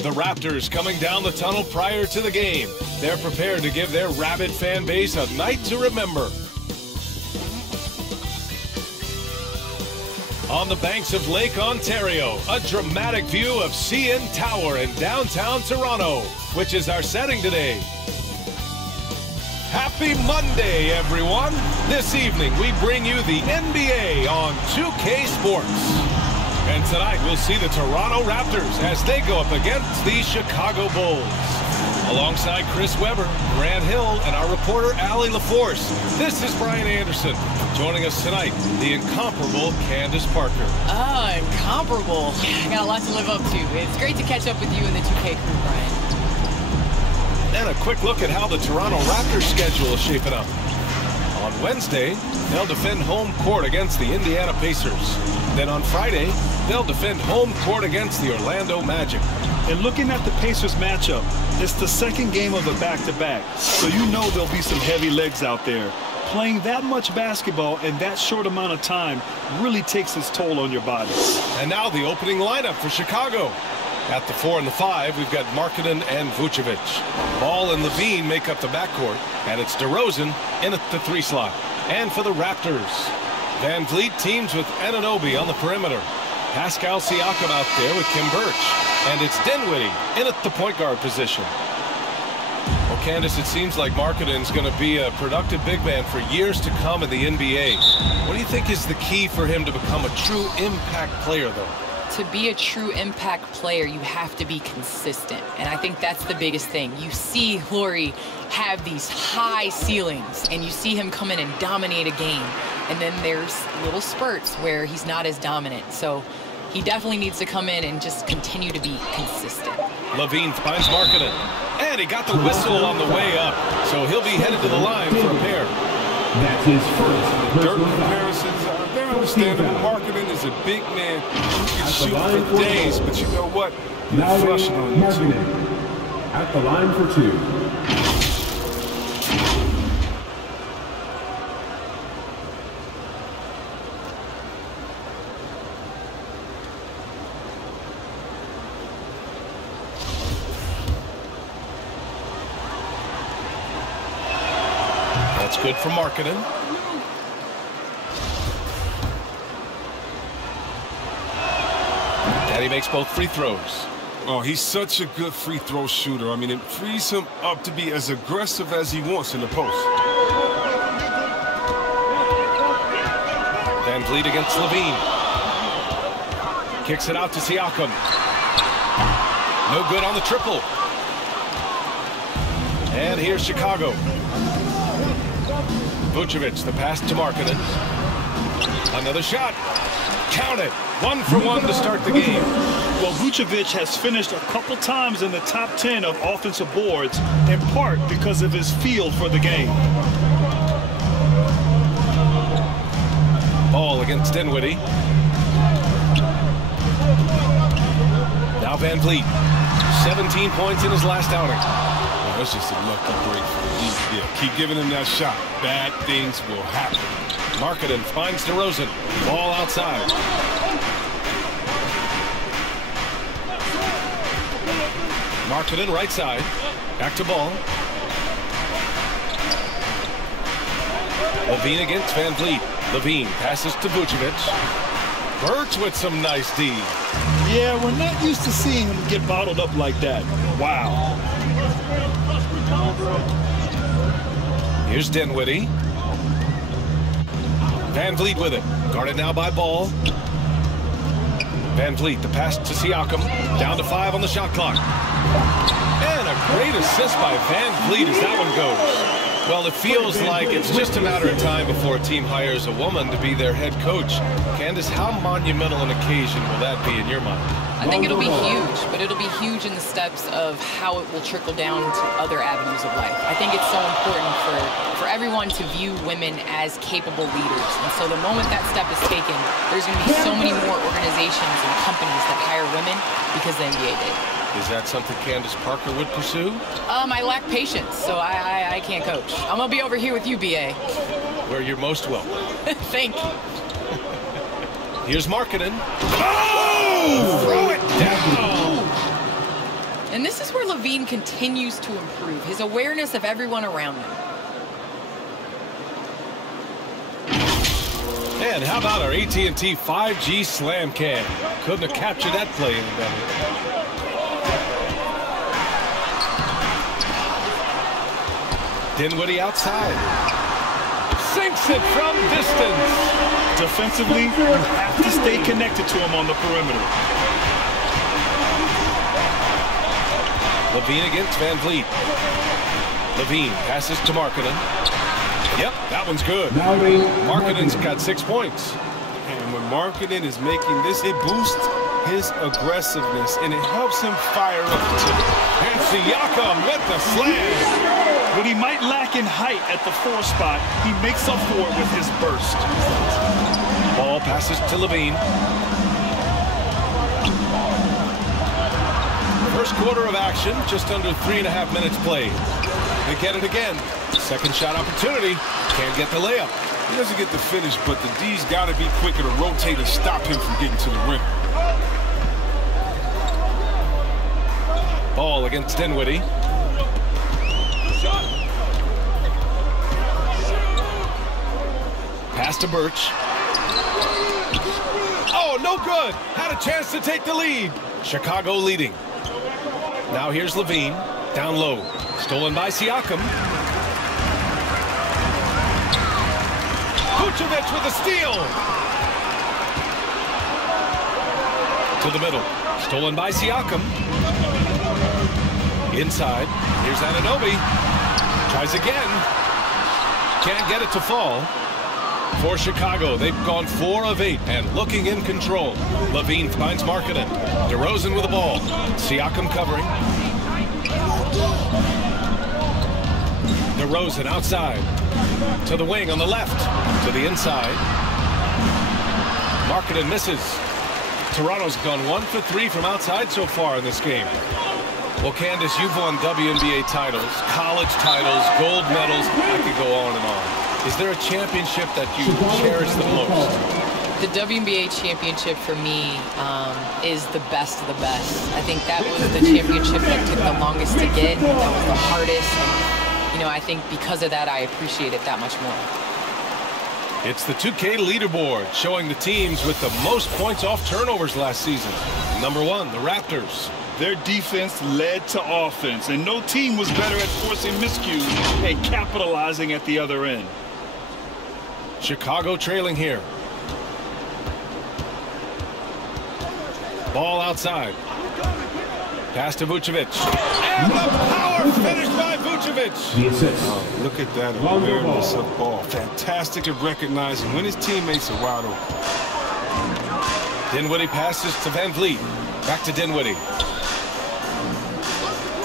The Raptors coming down the tunnel prior to the game. They're prepared to give their rabid fan base a night to remember. On the banks of Lake Ontario, a dramatic view of CN Tower in downtown Toronto, which is our setting today. Happy Monday, everyone! This evening, we bring you the NBA on 2K Sports. And tonight, we'll see the Toronto Raptors as they go up against the Chicago Bulls. Alongside Chris Webber, Grant Hill, and our reporter, Allie LaForce, this is Brian Anderson. Joining us tonight, the incomparable Candace Parker. Oh, incomparable. I got a lot to live up to. It's great to catch up with you and the 2K crew, Brian. And a quick look at how the Toronto Raptors schedule is shaping up. On Wednesday, they'll defend home court against the Indiana Pacers. Then on Friday, they'll defend home court against the Orlando Magic. And looking at the Pacers matchup, it's the second game of a back-to-back, so you know there'll be some heavy legs out there. Playing that much basketball in that short amount of time really takes its toll on your body. And now the opening lineup for Chicago. At the 4 and the 5, we've got Markkanen and Vucevic. Ball and Levine make up the backcourt, and it's DeRozan in at the 3 slot. And for the Raptors, Van Vliet teams with Anunoby on the perimeter. Pascal Siakam out there with Kim Birch. And it's Dinwiddie in at the point guard position. Well, Candace, it seems like Markkanen's going to be a productive big man for years to come in the NBA. What do you think is the key for him to become a true impact player, though? To be a true impact player, you have to be consistent. And I think that's the biggest thing. You see Horry have these high ceilings, and you see him come in and dominate a game. And then there's little spurts where he's not as dominant. So he definitely needs to come in and just continue to be consistent. Levine finds Markkanen. And he got the whistle on the way up. So he'll be headed to the line for a pair. That's his first. Dirt comparisons are very understandable. Markkanen is a big man who can shoot for days, but you know what? Now flushing on you too. At the line for 2. That's good for Markkanen. And he makes both free throws. Oh, he's such a good free throw shooter. I mean, it frees him up to be as aggressive as he wants in the post. Van Vliet against Levine. Kicks it out to Siakam. No good on the triple. And here's Chicago. Vucevic, the pass to Markkanen. Another shot. Count it. 1 for 1 to start the game. Well, Vucevic has finished a couple times in the top 10 of offensive boards, in part because of his feel for the game. Ball against Dinwiddie. Now Van Vliet. 17 points in his last outing. Well, that's just a lucky break for the Heat. Yeah, keep giving him that shot. Bad things will happen. Markkanen finds DeRozan. Ball outside. Markkanen right side. Back to Ball. Levine against Van Vliet. Levine passes to Vucevic. Birch with some nice D. Yeah, we're not used to seeing him get bottled up like that. Wow. Here's Dinwiddie. Van Vliet with it. Guarded now by Ball. Van Vliet, the pass to Siakam. Down to 5 on the shot clock. And a great assist by Van Vliet as that one goes. Well, it feels like it's just a matter of time before a team hires a woman to be their head coach. Candace, how monumental an occasion will that be in your mind? I think it'll be huge, but it'll be huge in the steps of how it will trickle down to other avenues of life. I think it's so important for everyone to view women as capable leaders. And so the moment that step is taken, there's going to be so many more organizations and companies that hire women because the NBA did. Is that something Candace Parker would pursue? I lack patience, so I can't coach. I'm going to be over here with you, BA. Where you're most welcome. Thank you. Here's Markkanen. Oh! Throw it down! And this is where Levine continues to improve, his awareness of everyone around him. And how about our AT&T 5G slam cam? Couldn't have captured that play any better. Dinwiddie outside. Sinks it from distance. Defensively, you have to stay connected to him on the perimeter. Levine against Van Vliet. Levine passes to Markkanen. Yep, that one's good. Markkanen's got 6 points. And when Markkanen is making this, it boosts his aggressiveness, and it helps him fire up too. And Siakam with the slam. What he might lack in height at the 4 spot, he makes up for it with his burst. Ball passes to Levine. First quarter of action, just under 3.5 minutes played. They get it again. Second shot opportunity. Can't get the layup. He doesn't get the finish, but the D's got to be quicker to rotate and stop him from getting to the rim. Ball against Dinwiddie. Pass to Birch. Oh, no good. Had a chance to take the lead. Chicago leading. Now here's Levine. Down low. Stolen by Siakam. Vucevic with a steal. To the middle. Stolen by Siakam. Inside. Here's Anunoby. Tries again. Can't get it to fall. For Chicago, they've gone 4 of 8 and looking in control. Levine finds Markkanen. DeRozan with the ball. Siakam covering. DeRozan outside. To the wing on the left. To the inside. Markkanen misses. Toronto's gone 1 for 3 from outside so far in this game. Well, Candace, you've won WNBA titles, college titles, gold medals. I could go on and on. Is there a championship that you cherish the most? The WNBA championship for me is the best of the best. I think that was the championship that took the longest to get. That was the hardest. And, you know, I think because of that, I appreciate it that much more. It's the 2K leaderboard showing the teams with the most points off turnovers last season. Number 1, the Raptors. Their defense led to offense, and no team was better at forcing miscues and capitalizing at the other end. Chicago trailing here. Ball outside. Pass to Vucevic. And the power finish by Vucevic. The assist. Oh, look at that awareness of ball. Fantastic at recognizing when his teammates are wide open. Dinwiddie passes to Van Vliet. Back to Dinwiddie.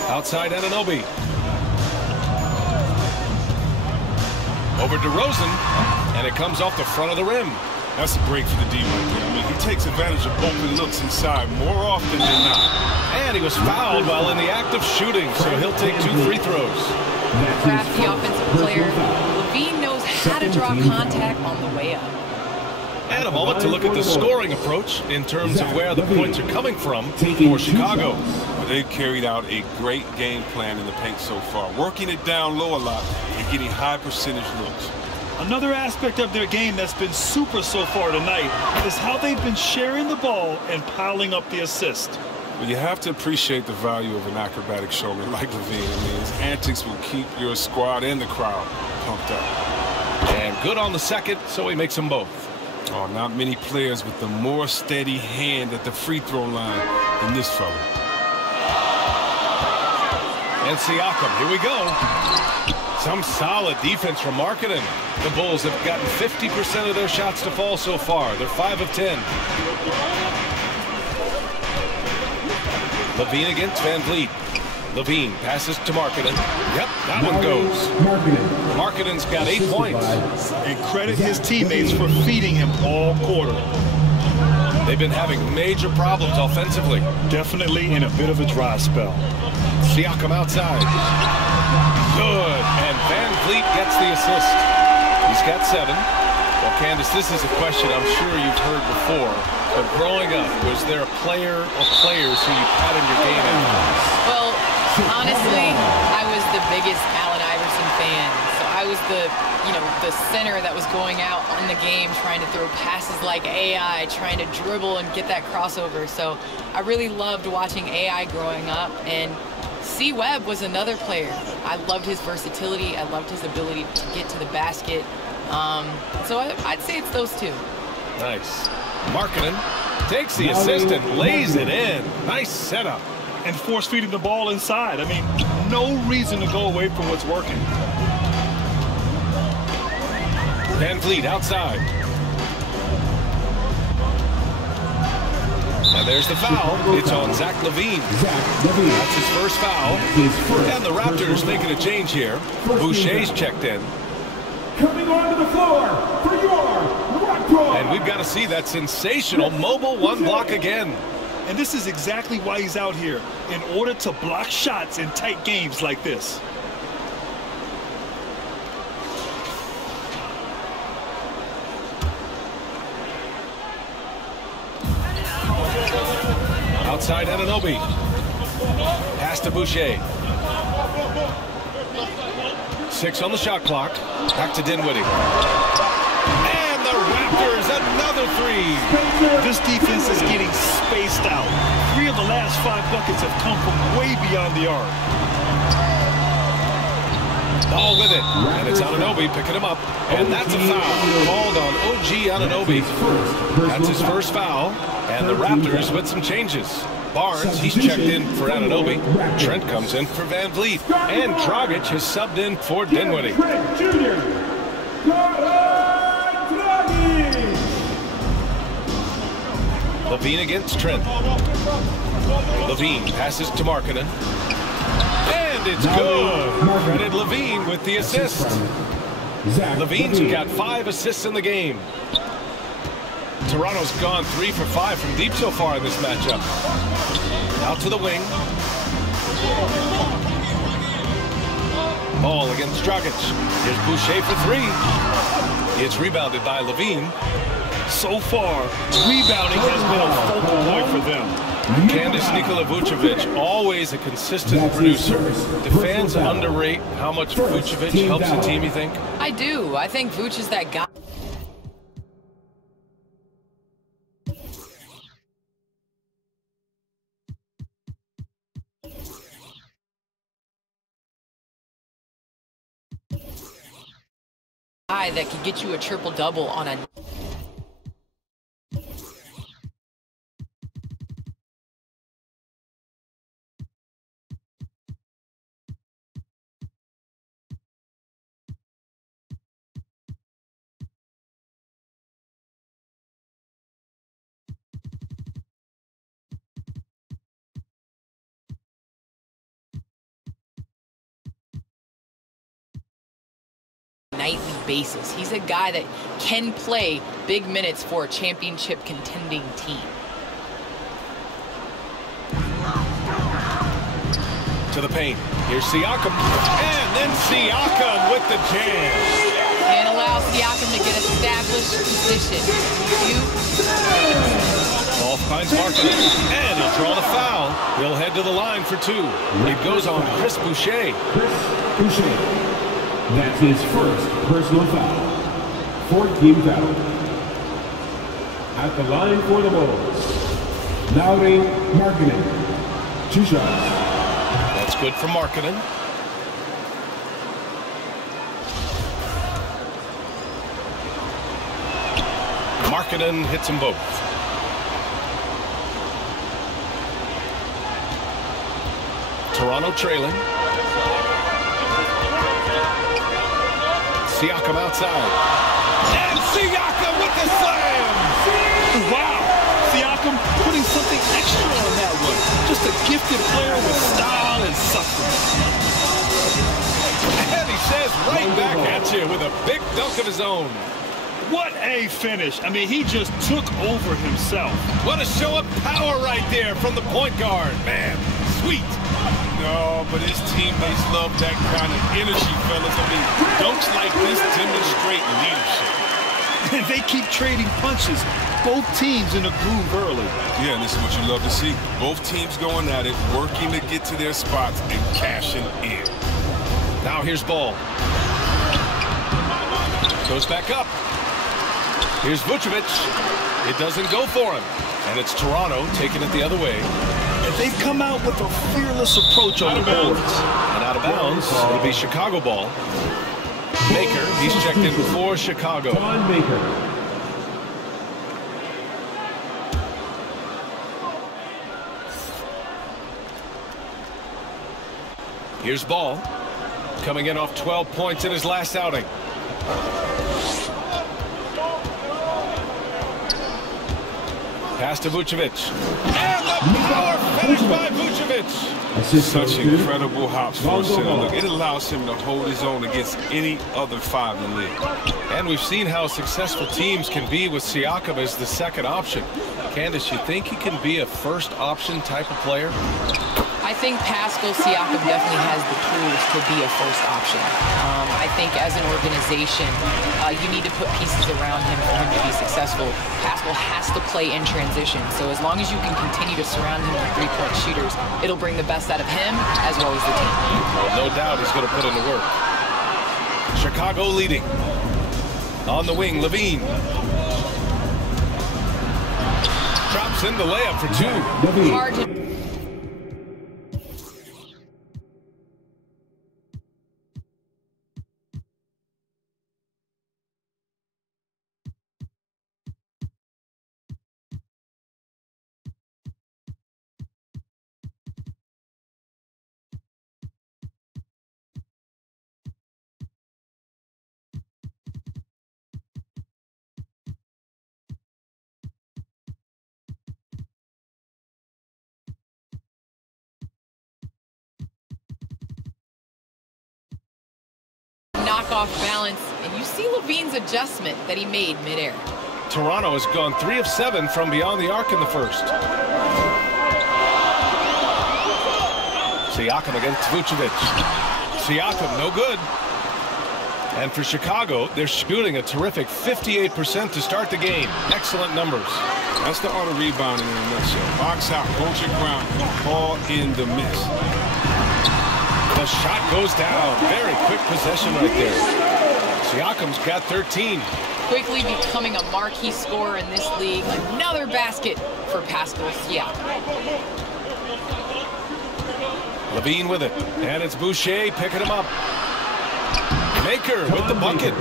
Outside Anunoby. Over DeRozan, and it comes off the front of the rim. That's a break for the D right there. I mean, he takes advantage of open looks inside more often than not. And he was fouled while in the act of shooting, so he'll take 2 free throws. Crafty offensive player. Levine knows how to draw contact on the way up. And a moment to look at the scoring approach in terms of where the points are coming from for Chicago. They've carried out a great game plan in the paint so far, working it down low a lot and getting high percentage looks. Another aspect of their game that's been super so far tonight is how they've been sharing the ball and piling up the assist. But you have to appreciate the value of an acrobatic showman like Levine. I mean, his antics will keep your squad and the crowd pumped up. And good on the second, so he makes them both. Oh, not many players with the more steady hand at the free throw line than this fella. And Siakam, here we go. Some solid defense from Markkanen. The Bulls have gotten 50% of their shots to fall so far. They're 5 of 10. Levine against Van Vliet. Levine passes to Markkanen. Yep, that one goes. Markkanen's got 8 points. And credit his teammates for feeding him all quarter. They've been having major problems offensively. Definitely in a bit of a dry spell. Siakam outside. Good. And Van Vliet gets the assist. He's got 7. Well, Candace, this is a question I'm sure you've heard before. But growing up, was there a player or players who you patterned your game after? Well, honestly, I was the biggest Allen Iverson fan. So I was the center that was going out on the game, trying to throw passes like AI, trying to dribble and get that crossover. So I really loved watching AI growing up. And C. Webb was another player. I loved his versatility. I loved his ability to get to the basket. So I'd say it's those two. Nice. Markkanen takes the assist and lays it in. Nice setup. And force feeding the ball inside. I mean, no reason to go away from what's working. Van Vliet outside. And there's the foul. It's on Zach LaVine. That's his first foul. And the Raptors making a change here. Boucher's checked in. Coming onto the floor for your RAP0TORS. And we've got to see that sensational mobile one block again. And this is exactly why he's out here, in order to block shots in tight games like this. Outside Anunoby. Pass to Boucher. 6 on the shot clock. Back to Dinwiddie. And the Raptors, another 3. This defense is getting spaced out. 3 of the last 5 buckets have come from way beyond the arc. Ball with it. And it's Anunoby picking him up. And that's a foul called on OG Anunoby. That's his first foul. And the Raptors with some changes. Barnes, he's checked in for Anunoby. Trent comes in for Van Vliet. And Dragic has subbed in for Dinwiddie. LaVine against Trent. LaVine passes to Markkanen. And it's good. Credit LaVine with the assist. LaVine's got 5 assists in the game. Toronto's gone 3 for 5 from deep so far in this matchup. Out to the wing. Ball against Dragic. Here's Boucher for 3. It's rebounded by LaVine. So far, rebounding has been a focal point for them. Candace Nikola Vucevic, always a consistent producer. Do fans underrate how much Vucevic helps a team, you think? I do. I think Vuce is that guy. That could get you a triple-double on a nightly basis. He's a guy that can play big minutes for a championship contending team. To the paint. Here's Siakam. And then Siakam with the jam. Can't allow Siakam to get established position. Ball finds Markkanen. And he'll draw the foul. He'll head to the line for 2. It goes on Chris Boucher. Chris Boucher. That's his first personal foul. 4-team foul. At the line for the Bulls, Lauri Markkanen. 2 shots. That's good for Markkanen. Markkanen hits them both. Toronto trailing. Siakam outside. And Siakam with the slam! Wow! Siakam putting something extra on that one. Just a gifted player with style and substance. And he says right back at you with a big dunk of his own. What a finish. I mean, he just took over himself. What a show of power right there from the point guard. Man, sweet. No, but his teammates love that kind of energy, fellas. I mean, dunks like this demonstrate leadership. They keep trading punches. Both teams in a groove early. Yeah, and this is what you love to see. Both teams going at it, working to get to their spots and cashing in. Now here's ball. Goes back up. Here's Vucevic. It doesn't go for him. And it's Toronto taking it the other way. And they've come out with a fearless approach on the boards. And out of bounds, it'll be Chicago ball. Maker, he's checked in for Chicago. John Maker. Here's Ball, coming in off 12 points in his last outing. Pass to Vucevic. And the power finish by Vucevic. Such incredible hops for a center. Look, it allows him to hold his own against any other five in the league. And we've seen how successful teams can be with Siakam as the second option. Candace, you think he can be a first option type of player? I think Pascal Siakam definitely has the tools to be a first option. I think as an organization, you need to put pieces around him for him to be successful. Pascal has to play in transition, so as long as you can continue to surround him with three-point shooters, it'll bring the best out of him as well as the team. Well, no doubt he's going to put in the work. Chicago leading. On the wing, Levine. Drops in the layup for two. Hard to knock off balance, and you see Levine's adjustment that he made midair. Toronto has gone 3 of 7 from beyond the arc in the first. Siakam against Vucevic. Siakam, no good. And for Chicago, they're shooting a terrific 58% to start the game. Excellent numbers. That's the art of rebounding in a nutshell. Box out, hold your ground, ball in the miss. The shot goes down. Very quick possession right there. Siakam's got 13. Quickly becoming a marquee scorer in this league. Another basket for Pascal Siakam. Levine with it. And it's Boucher picking him up. Maker with the bucket.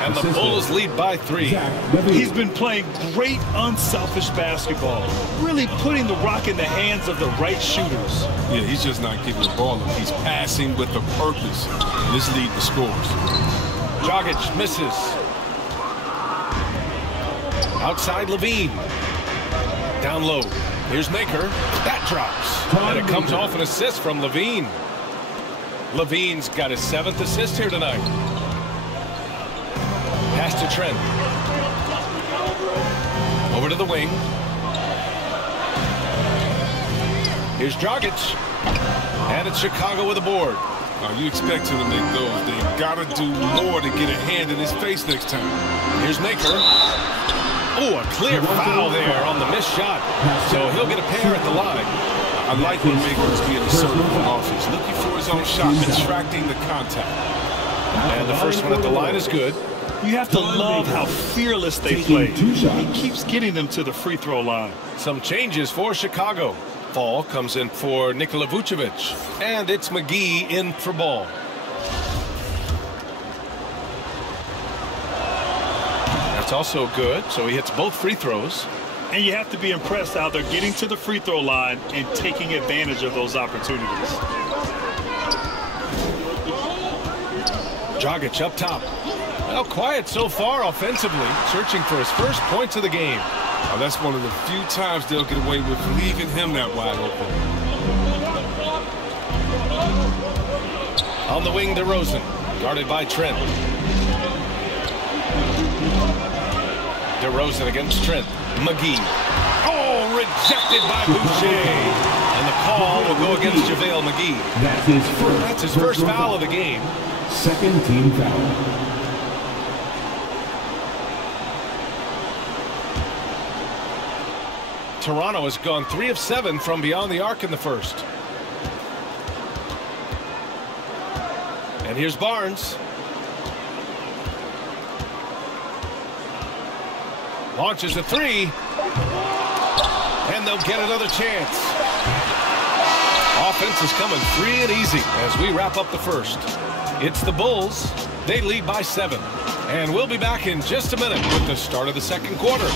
And the Bulls lead by 3. He's been playing great unselfish basketball, really putting the rock in the hands of the right shooters. Yeah, he's just not giving the ball up. He's passing with a purpose. This lead the scores. Dragic misses. Outside Levine. Down low. Here's Maker. That drops. And it comes off an assist from Levine. Levine's got his 7th assist here tonight. Pass to Trent. Over to the wing. Here's Dragic. And it's Chicago with a board. Now you expect him to make those. They've got to do more to get a hand in his face next time. Here's Maker. Oh, a clear foul there on the missed shot. So he'll get a pair at the line. I like when Maker's being assertive on offense, looking for his own shot, attracting the contact. And the first one at the line is good. You have to love how fearless they play. He keeps getting them to the free throw line. Some changes for Chicago. Fall comes in for Nikola Vucevic. And it's McGee in for Ball. That's also good. So he hits both free throws. And you have to be impressed how they're getting to the free throw line and taking advantage of those opportunities. Dragic up top. Well, quiet so far offensively, searching for his first points of the game. Oh, that's one of the few times they'll get away with leaving him that wide open. On the wing, DeRozan, guarded by Trent. DeRozan against Trent. McGee. Oh, rejected by Boucher. And the call will go against JaVale McGee. That's his first foul of the game. Second team foul. Toronto has gone 3 of 7 from beyond the arc in the first. And here's Barnes. Launches a 3. And they'll get another chance. Offense is coming free and easy as we wrap up the first. It's the Bulls. They lead by 7. And we'll be back in just a minute with the start of the second quarter.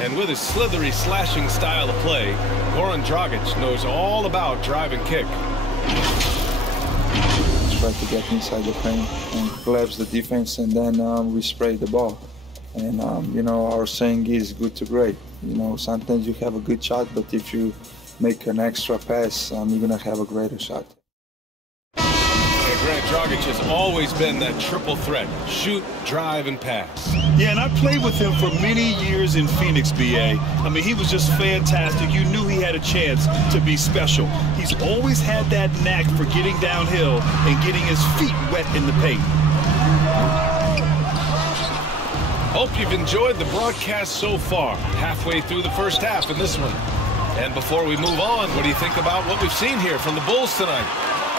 And with his slithery, slashing style of play, Goran Dragic knows all about drive and kick. Try to get inside the paint and collapse the defense, and then we spray the ball. And, you know, our saying is good to great. You know, sometimes you have a good shot, but if you make an extra pass, you're going to have a greater shot. And Grant Dragic has always been that triple threat: shoot, drive, and pass. Yeah, and I played with him for many years in Phoenix, BA. I mean, he was just fantastic. You knew he had a chance to be special. He's always had that knack for getting downhill and getting his feet wet in the paint. Hope you've enjoyed the broadcast so far. Halfway through the first half in this one. And before we move on, what do you think about what we've seen here from the Bulls tonight?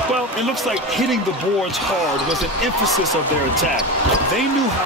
Well, it looks like hitting the boards hard was an emphasis of their attack. They knew how.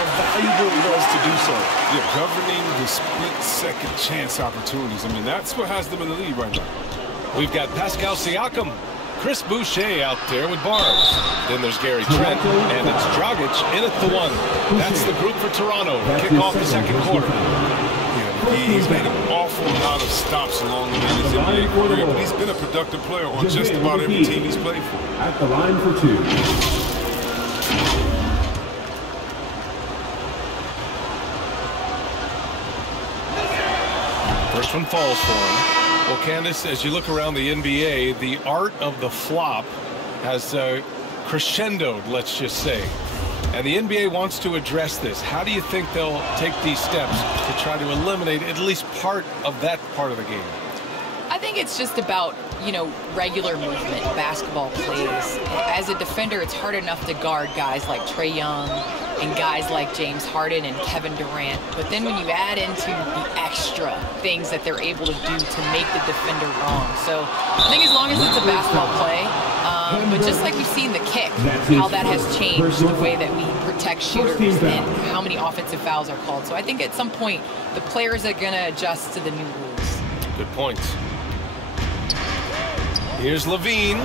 Valuable it was to do so. Yeah, governing the split-second chance opportunities. I mean, that's what has them in the lead right now. We've got Pascal Siakam, Chris Boucher out there with Barnes. Then there's Gary Trent, and it's Dragic in at the 1. That's the group for Toronto to kick off the second quarter. Yeah, he's made an awful lot of stops along the way in his NBA career, but he's been a productive player on just about every team he's played for. At the line for 2. First one falls for him. Well, Candace, as you look around the NBA, the art of the flop has crescendoed, let's just say. And the NBA wants to address this. How do you think they'll take these steps to try to eliminate at least part of that part of the game? I think it's just about, you know, regular movement, basketball plays. As a defender, it's hard enough to guard guys like Trae Young and guys like James Harden and Kevin Durant. But then when you add into the extra things that they're able to do to make the defender wrong. So I think as long as it's a basketball play, but just like we've seen the kick, how that has changed the way that we protect shooters and how many offensive fouls are called. So I think at some point, the players are going to adjust to the new rules. Good points. Here's Levine.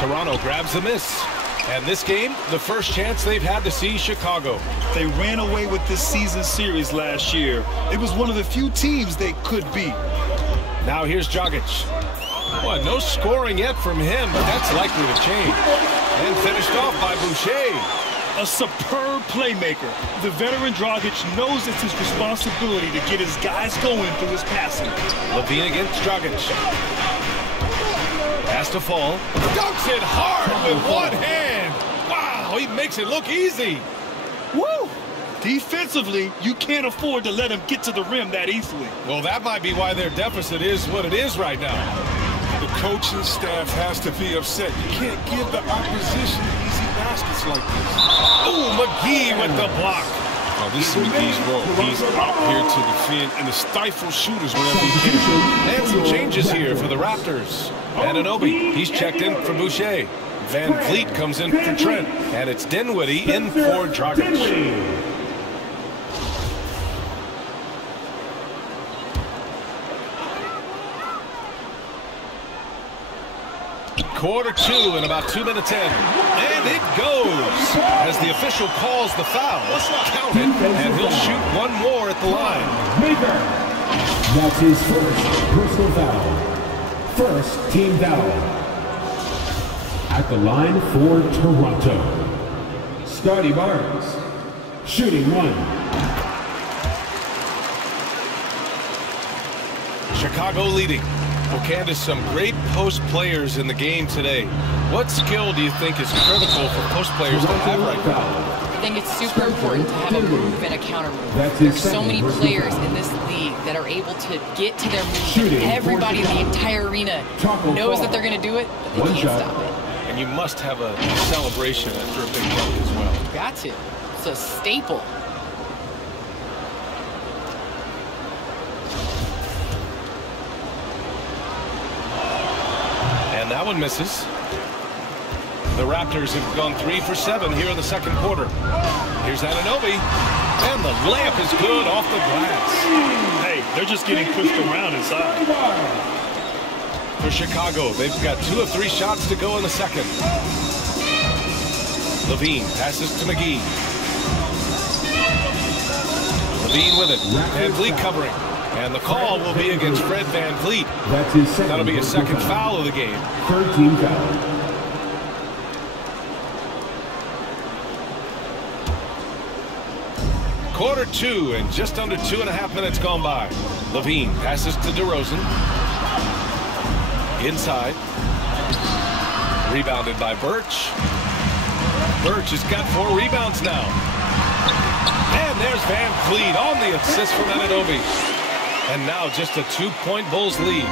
Toronto grabs the miss. And this game, the first chance they've had to see Chicago. They ran away with this season series last year. It was one of the few teams they could beat. Now here's Dragic. Well, no scoring yet from him, but that's likely to change. And finished off by Boucher. A superb playmaker. The veteran Dragic knows it's his responsibility to get his guys going through his passing. Levine against Dragic. Has to fall. Dunks it hard with one hand. Wow, he makes it look easy. Woo! Defensively, you can't afford to let him get to the rim that easily. Well, that might be why their deficit is what it is right now. The coaching staff has to be upset. You can't give the opposition easy baskets like this. Ooh, McGee with the block. Now, this is McGee's role. He's out here to defend and to stifle shooters whenever he can. And some changes here for the Raptors. Anunoby, he's checked in for Boucher. Van Vliet comes in for Trent. And it's Dinwiddie in for Dragic. Quarter 2 in about 2 minutes in. And it goes as the official calls the foul. Count it, and he'll shoot one more at the line. Maker. That's his first personal foul. First team foul. At the line for Toronto, Scotty Barnes, shooting one. Chicago leading. Well, Candace, some great post players in the game today. What skill do you think is critical for post players to have right now? I think it's super important to have a move and a counter move. There's so many players in this league that are able to get to their move. And everybody in the entire arena knows that they're going to do it, but they can't stop it. And you must have a celebration after a big dunk as well. Got to. It's a staple. And that one misses. The Raptors have gone 3 for 7 here in the second quarter. Here's Anunoby, and the layup is good off the glass. Hey, they're just getting pushed around inside. For Chicago, they've got 2 of 3 shots to go in the second. Levine passes to McGee. Levine with it. Van Vliet covering. And the call will be against Fred Van Vliet. That's his second. That'll be his second foul of the game. Third team foul. Quarter 2 and just under 2.5 minutes gone by. Levine passes to DeRozan. Inside. Rebounded by Birch. Birch has got 4 rebounds now. And there's Van Vliet on the assist from Anunoby. And now just a 2-point Bulls lead.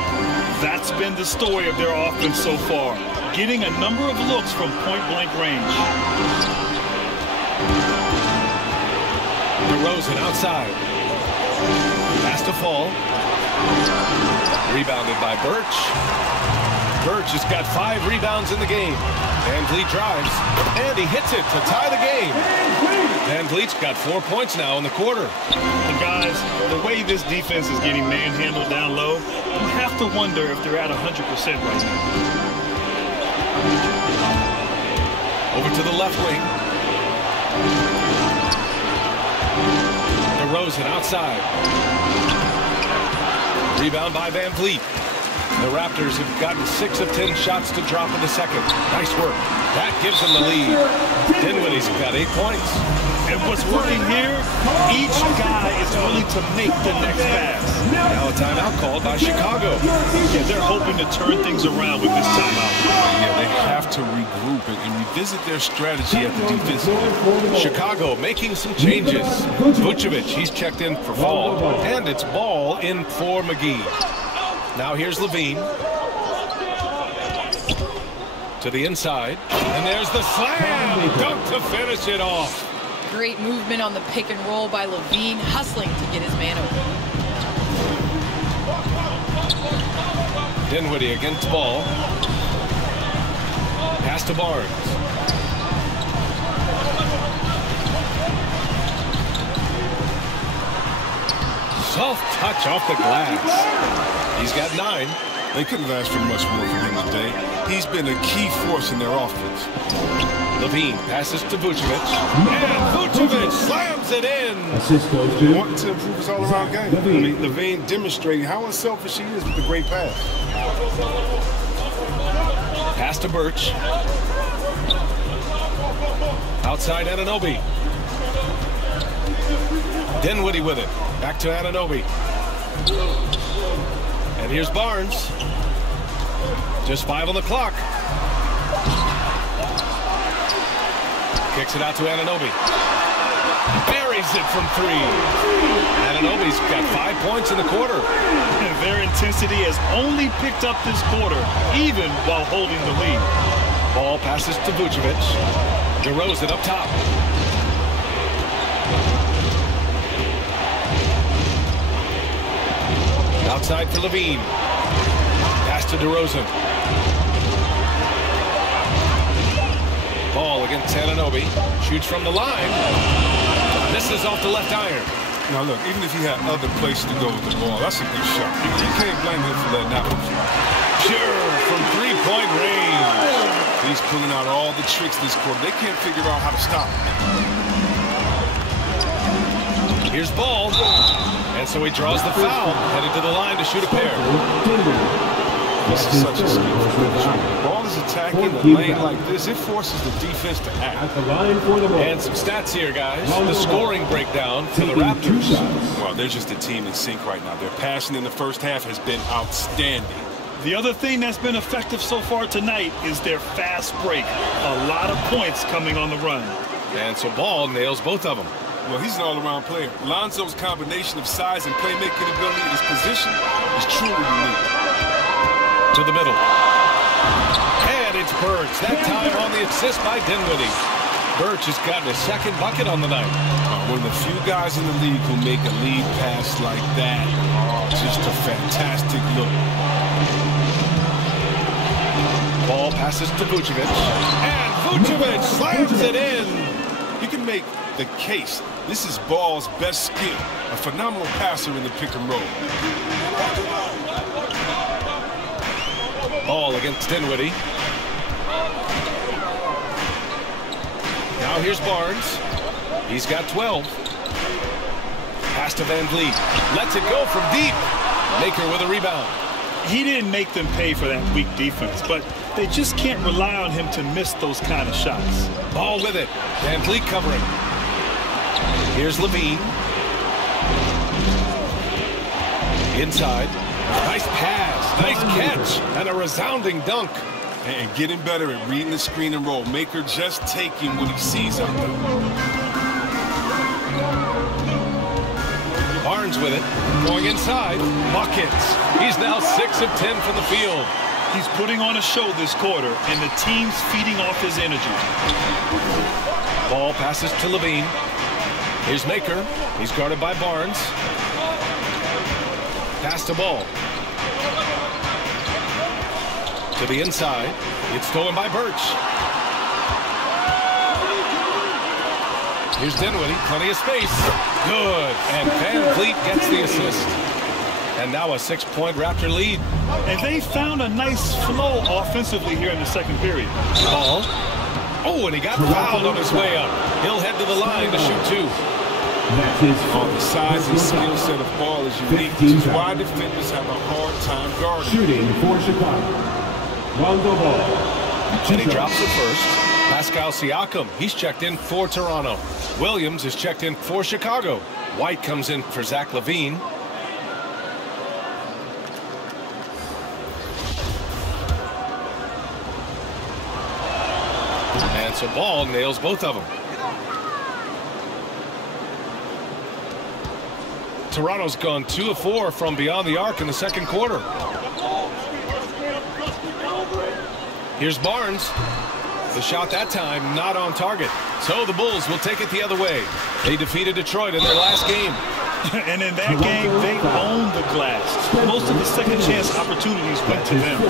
That's been the story of their offense so far. Getting a number of looks from point-blank range. DeRozan outside. Pass to Fall. Rebounded by Birch. Birch has got 5 rebounds in the game. Van Vliet drives, and he hits it to tie the game. Van Vliet's got 4 points now in the quarter. And guys, the way this defense is getting manhandled down low, you have to wonder if they're at 100% right now. Over to the left wing. DeRozan outside. Rebound by Van Vliet. The Raptors have gotten 6 of 10 shots to drop in the second. Nice work. That gives them the lead. Dinwiddie's got 8 points. And what's working here, each guy is willing to make the next pass. Now a timeout called by Chicago. Yeah, they're hoping to turn things around with this timeout. Yeah, they have to regroup and revisit their strategy at the defensive end. Chicago making some changes. Vucevic, he's checked in for Fall. And it's Ball in for McGee. Now here's Levine. To the inside. And there's the slam. Dunk to finish it off. Great movement on the pick and roll by Levine, hustling to get his man open. Dinwiddie against Ball. Pass to Barnes. Soft touch off the glass. He's got 9. They couldn't ask for much more from him today. He's been a key force in their offense. Levine passes to Vucevic. And Vucevic slams it in. Assist goes to Want to improve his all-around game. I mean, Levine demonstrating how unselfish he is with the great pass. Pass to Birch. Outside Anunoby. Dinwiddie with it. Back to Anunoby. And here's Barnes. Just 5 on the clock. Kicks it out to Anunoby. Buries it from 3. Anunoby's got 5 points in the quarter. And their intensity has only picked up this quarter, even while holding the lead. Ball passes to Vucevic. DeRozan up top. Outside for Levine. Pass to DeRozan. Ball against Anunoby. Shoots from the line. Misses off the left iron. Now look, even if he had other places to go with the ball, that's a good shot. You can't blame him for letting that one fly. Pure from 3-point range. He's pulling out all the tricks this quarter. They can't figure out how to stop him. Here's Ball. And so he draws the foul. Headed to the line to shoot a pair. This is such a skill for the ball is attacking the lane like this. It forces the defense to act. At the line for the ball. And some stats here, guys. The scoring breakdown for the Raptors. Well, they're just a team in sync right now. Their passing in the first half has been outstanding. The other thing that's been effective so far tonight is their fast break. A lot of points coming on the run. And so Ball nails both of them. Well, he's an all-around player. Lonzo's combination of size and playmaking ability in his position is truly unique. To the middle. And it's Birch. That time on the assist by Dinwiddie. Birch has gotten his second bucket on the night. One of the few guys in the league who make a lead pass like that. Just a fantastic look. Ball passes to Vucevic. And Vucevic slams it in. You can make the case. This is Ball's best skill. A phenomenal passer in the pick and roll. Ball against Dinwiddie. Now here's Barnes. He's got 12. Pass to Van Vliet. Lets it go from deep. Maker with a rebound. He didn't make them pay for that weak defense, but they just can't rely on him to miss those kind of shots. Ball with it. Van Vliet covering. Here's Levine. Inside. Nice pass. Nice catch. And a resounding dunk. And getting better at reading the screen and roll. Maker just taking what he sees out there. Barnes with it. Going inside. Buckets. He's now 6 of 10 from the field. He's putting on a show this quarter, and the team's feeding off his energy. Ball passes to Levine. Here's Maker. He's guarded by Barnes. Pass to Ball. To the inside. It's stolen by Birch. Here's Dinwiddie. Plenty of space. Good. And Van Vliet gets the assist. And now a 6-point Raptor lead. And they found a nice flow offensively here in the second period. Ball. Oh, and he got fouled on his way up. He'll head to the line to shoot 2. The size and skill set of Ball is unique, which is why defenders have a hard time guarding. Shooting for Chicago. Lonzo Ball. And he drops it first. Pascal Siakam, he's checked in for Toronto. Williams is checked in for Chicago. White comes in for Zach LaVine. And so Ball nails both of them. Toronto's gone 2 of 4 from beyond the arc in the second quarter. Here's Barnes. The shot that time not on target. So the Bulls will take it the other way. They defeated Detroit in their last game. And in that game, they owned the glass. Most of the second chance opportunities went to them.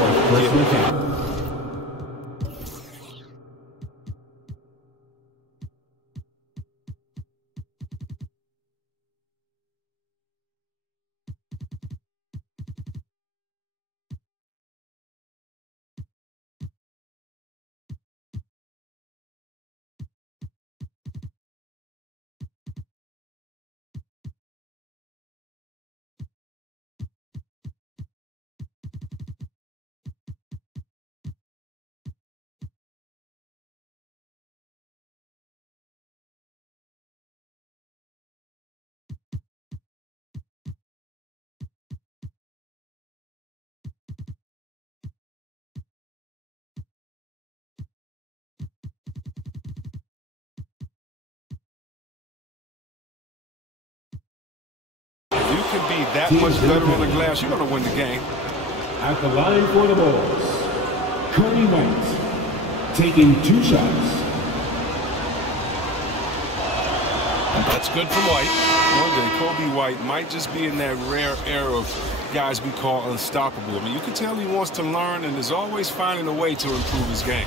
You can be that much better on the glass, you're going to win the game. At the line for the Bulls, Cody White, taking 2 shots. That's good from White. One day, Kobe White might just be in that rare era of guys we call unstoppable. I mean, you can tell he wants to learn and is always finding a way to improve his game.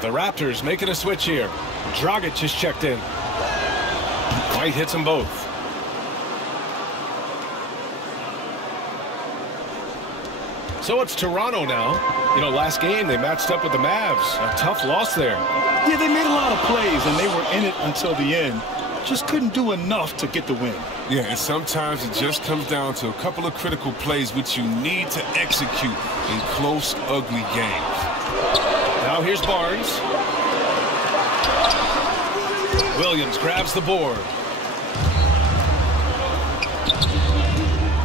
The Raptors making a switch here. Dragic is checked in. White hits them both. So it's Toronto now. You know, last game they matched up with the Mavs. A tough loss there. Yeah, they made a lot of plays, and they were in it until the end. just couldn't do enough to get the win. Yeah, and sometimes it just comes down to a couple of critical plays which you need to execute in close, ugly games. Now here's Barnes. Williams grabs the board.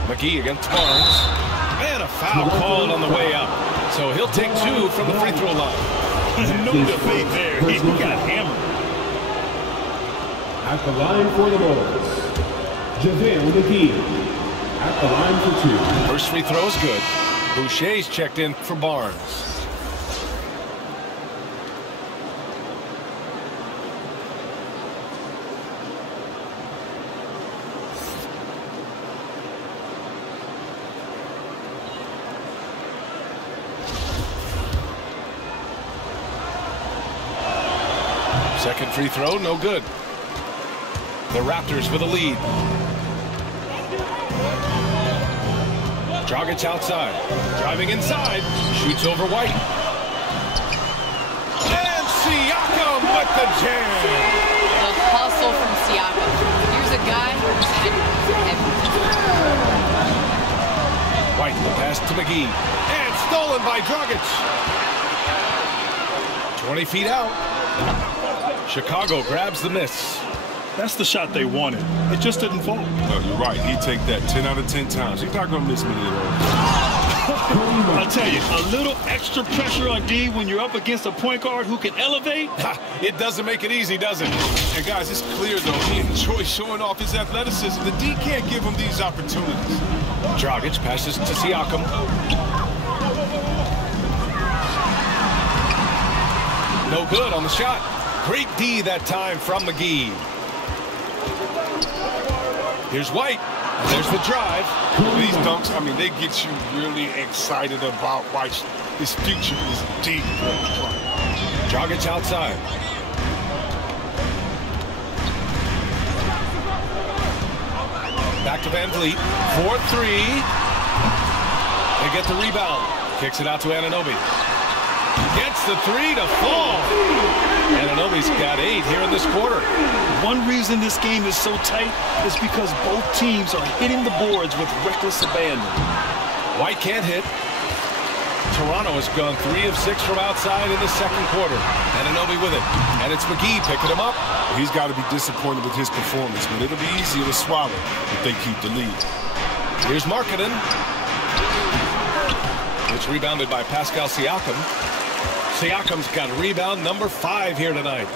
McGee against Barnes. And a foul called on the way up. So he'll take 2 from the free throw line. No debate there. He got hammered. At the line for the Bulls, JaVale McGee. At the line for 2. First free throw is good. Boucher's checked in for Barnes. Second free throw, no good. The Raptors with a lead. Dragic outside. Driving inside. Shoots over White. And Siakam with the jam. The hustle from Siakam. Here's a guy who's had everything. White, the pass to McGee. And stolen by Dragic. 20 feet out. Chicago grabs the miss. That's the shot they wanted. It just didn't fall. No, you're right. He'd take that 10 out of 10 times. He's not going to miss many of those. I'll tell you, a little extra pressure on D when you're up against a point guard who can elevate. It doesn't make it easy, does it? And guys, it's clear, though, he enjoys showing off his athleticism. The D can't give him these opportunities. Dragic passes to Siakam. No good on the shot. Great D that time from McGee. Here's White. And there's the drive. These dunks, I mean, they get you really excited about White. His future is deep. Dragic outside. Back to Van Vliet. 4-3. They get the rebound. Kicks it out to Anunoby. Gets the 3 to fall. Anunoby's got 8 here in this quarter. One reason this game is so tight is because both teams are hitting the boards with reckless abandon. White can't hit. Toronto has gone 3 of 6 from outside in the second quarter. Anunoby with it. And it's McGee picking him up. He's got to be disappointed with his performance, but it'll be easier to swallow if they keep the lead. Here's Markkanen. It's rebounded by Pascal Siakam. Siakam's got rebound number 5 here tonight.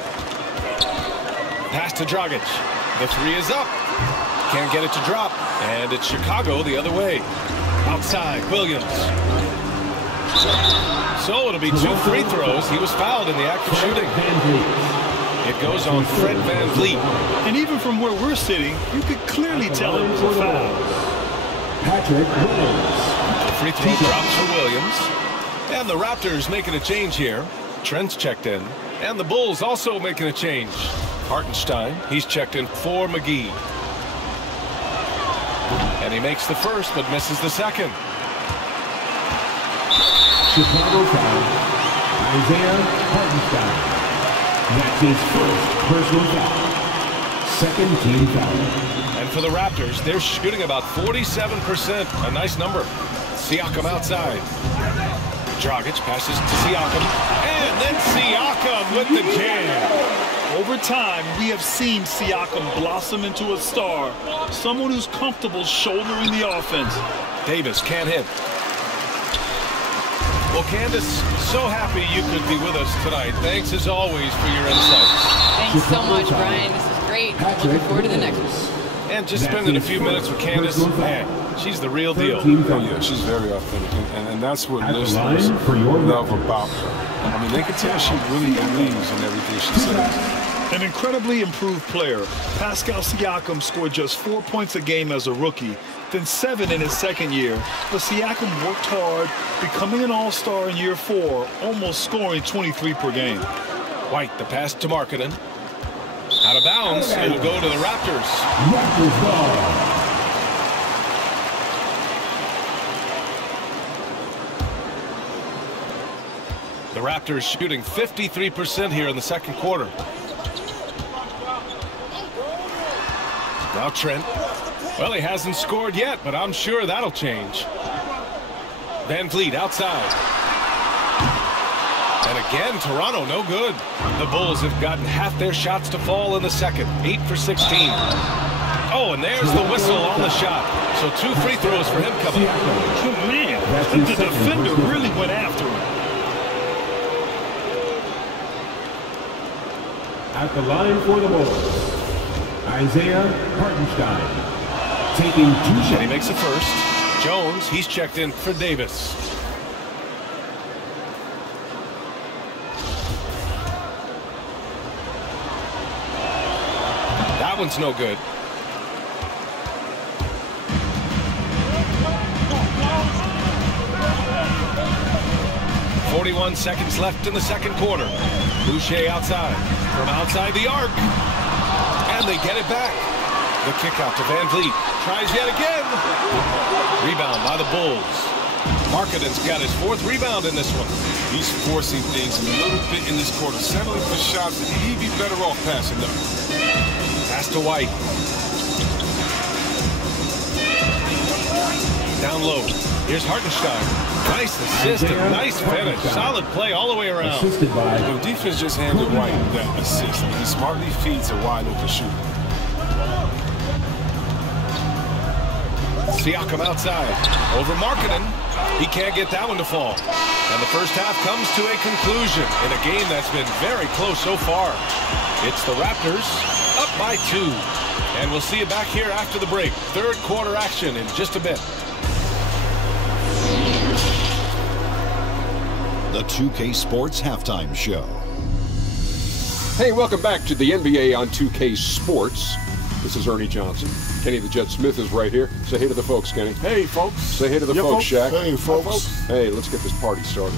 Pass to Dragic. The 3 is up. Can't get it to drop. And it's Chicago the other way. Outside, Williams. So it'll be 2 free throws. He was fouled in the act of shooting. It goes on Fred Van Vliet. And even from where we're sitting, you could clearly tell it was a foul. Patrick Williams. The free throw drops for Williams. And the Raptors making a change here. Trent's checked in. And the Bulls also making a change. Hartenstein, he's checked in for McGee. And he makes the first, but misses the second. Chicago foul. Isaiah Hartenstein. That's his first personal foul. Second team foul. And for the Raptors, they're shooting about 47%. A nice number. Siakam outside. Dragic passes to Siakam. And then Siakam with the jam. Over time, we have seen Siakam blossom into a star, someone who's comfortable shouldering the offense. Davis can't hit. Well, Candace, so happy you could be with us tonight. Thanks as always for your insights. Thanks so much, Brian. This is great. Looking forward to the next one. And just spending a few minutes with Candace, man, she's the real deal. Oh, yeah, she's very authentic. And that's what listeners love about her. I mean, they can tell she really believes in everything she says. An incredibly improved player, Pascal Siakam scored just 4 points a game as a rookie, then 7 in his second year. But Siakam worked hard, becoming an all-star in year 4, almost scoring 23 per game. White, the pass to Markkanen. Out of bounds, it'll go to the Raptors. Raptors ball. The Raptors shooting 53% here in the second quarter. Now Trent. Well, he hasn't scored yet, but I'm sure that'll change. Van Vliet outside. And again, Toronto no good. The Bulls have gotten half their shots to fall in the second. 8 for 16. Oh, and there's the whistle on the shot. So 2 free throws for him coming up. Oh, man, the defender really went after him. At the line for the Bulls, Isaiah Hartenstein, taking 2 shots. And he makes a first. Jones, he's checked in for Davis. That one's no good. 41 seconds left in the second quarter. Boucher outside. From outside the arc. And they get it back. The kick out to Van Vliet. Tries yet again. Rebound by the Bulls. Markkanen's got his 4th rebound in this one. He's forcing things a little bit in this quarter. Settling for shots that he'd be better off passing them. Pass to White. Down low. Here's Hartenstein. Nice assist and nice finish. Solid play all the way around. Assisted by The defense just handled White that assist. He smartly feeds a wide open shooter. Siakam outside. Over Markkanen. He can't get that one to fall. And the first half comes to a conclusion in a game that's been very close so far. It's the Raptors up by 2. And we'll see you back here after the break. Third quarter action in just a bit. The 2K Sports Halftime Show. Hey, welcome back to the NBA on 2K Sports. This is Ernie Johnson. Kenny the Jet Smith is right here. Say hey to the folks, Kenny. Hey, folks. Say hey to the folks, Shaq. Hey, folks. Hey, let's get this party started.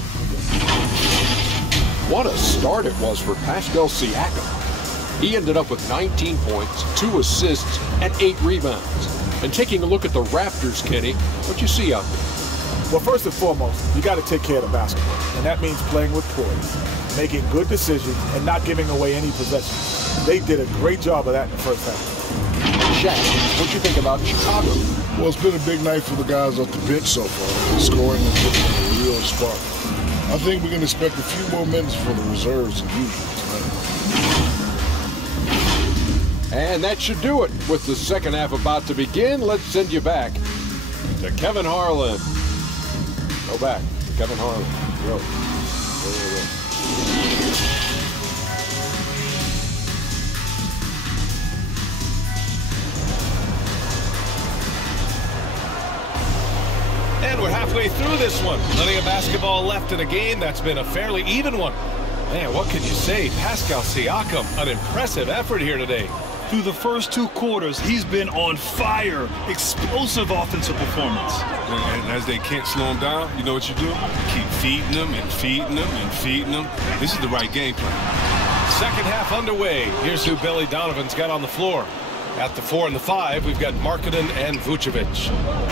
What a start it was for Pascal Siakam. He ended up with 19 points, 2 assists, and 8 rebounds. And taking a look at the Raptors, Kenny, what you see out there? Well, first and foremost, you got to take care of the basketball. And that means playing with poise, making good decisions, and not giving away any possessions. They did a great job of that in the first half. Shaq, what you think about Chicago? Well, it's been a big night for the guys off the bench so far. Scoring and getting a real spark. I think we can expect a few more minutes for the reserves than usual tonight. And that should do it. With the second half about to begin, let's send you back to Kevin Harlan. Go back to Kevin Harlan. Go. And we're halfway through this one. Plenty of basketball left in a game that's been a fairly even one. Man, what can you say? Pascal Siakam, an impressive effort here today. Through the first 2 quarters, he's been on fire. Explosive offensive performance. And as they can't slow him down, you know what you do? Keep feeding them and feeding them and feeding them. This is the right game plan. Second half underway. Here's who Billy Donovan's got on the floor. At the 4 and the 5, we've got Markkanen and Vucevic.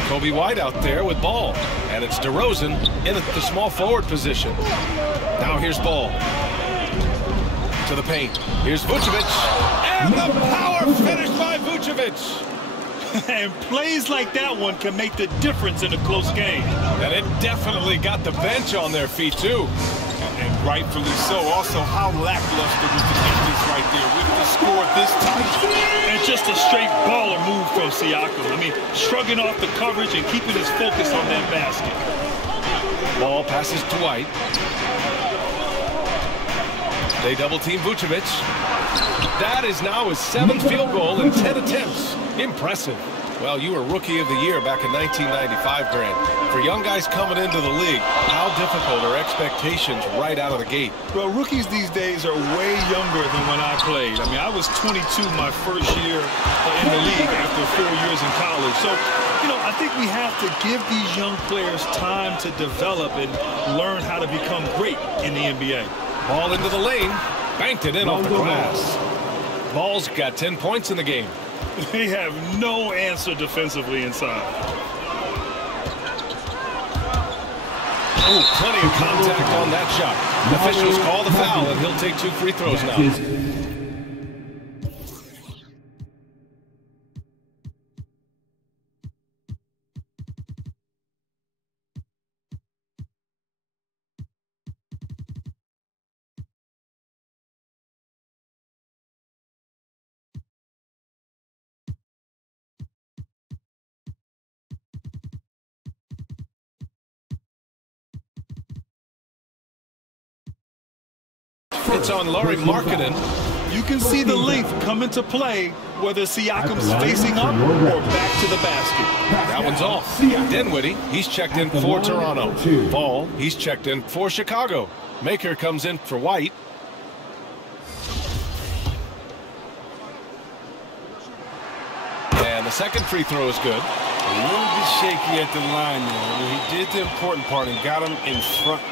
Kobe White out there with Ball. And it's DeRozan in at the small forward position. Now here's Ball. To the paint. Here's Vucevic. And the power finish by Vucevic. And plays like that one can make the difference in a close game. And it definitely got the bench on their feet, too. And rightfully so. Also, how lackluster was the defense right there with the score this tight. And just a straight baller move from Siakam. I mean, shrugging off the coverage and keeping his focus on that basket. Ball passes to White. They double-team Vucevic. That is now his 7th field goal in 10 attempts. Impressive. Well, you were Rookie of the Year back in 1995, Grant. For young guys coming into the league, how difficult are expectations right out of the gate? Well, rookies these days are way younger than when I played. I mean, I was 22 my first year in the league after 4 years in college. So, you know, I think we have to give these young players time to develop and learn how to become great in the NBA. Ball into the lane. Banked it in off the glass. Ball's got 10 points in the game. They have no answer defensively inside. Oh, plenty of contact on that shot. Officials call the foul, and he'll take 2 free throws now. It's on Lauri Markkanen. You can see the length come into play, whether Siakam's facing up or back to the basket. That one's off. Dinwiddie, he's checked in for Toronto. Ball, he's checked in for Chicago. Maker comes in for White. And the second free throw is good. A little bit shaky at the line there. I mean, he did the important part and got him in front.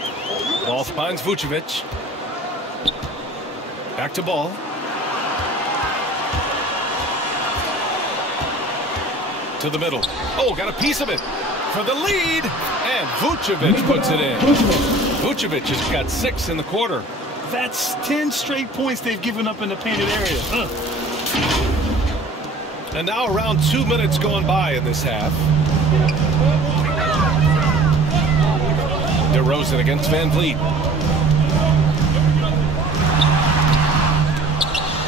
Ball finds Vucevic. Back to Ball. To the middle. Oh, got a piece of it for the lead. And Vucevic puts it in. Vucevic has got 6 in the quarter. That's 10 straight points they've given up in the painted area. And now around 2 minutes gone by in this half. DeRozan against Van Vliet.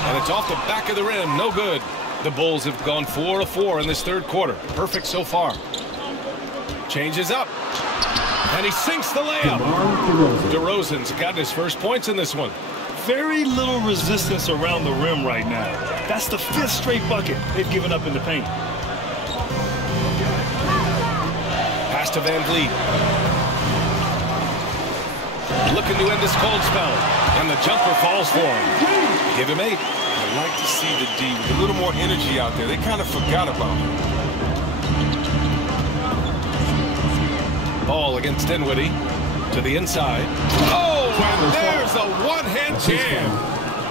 And it's off the back of the rim. No good. The Bulls have gone 4 of 4 in this third quarter. Perfect so far. Changes up. And he sinks the layup. DeRozan's got his first points in this one. Very little resistance around the rim right now. That's the 5th straight bucket they've given up in the paint. Pass to Van Vliet. Looking to end this cold spell. And the jumper falls for him. Give him 8. I'd like to see the D with a little more energy out there. They kind of forgot about him. Ball against Dinwiddie. To the inside. Oh, and there's a one-hand jam.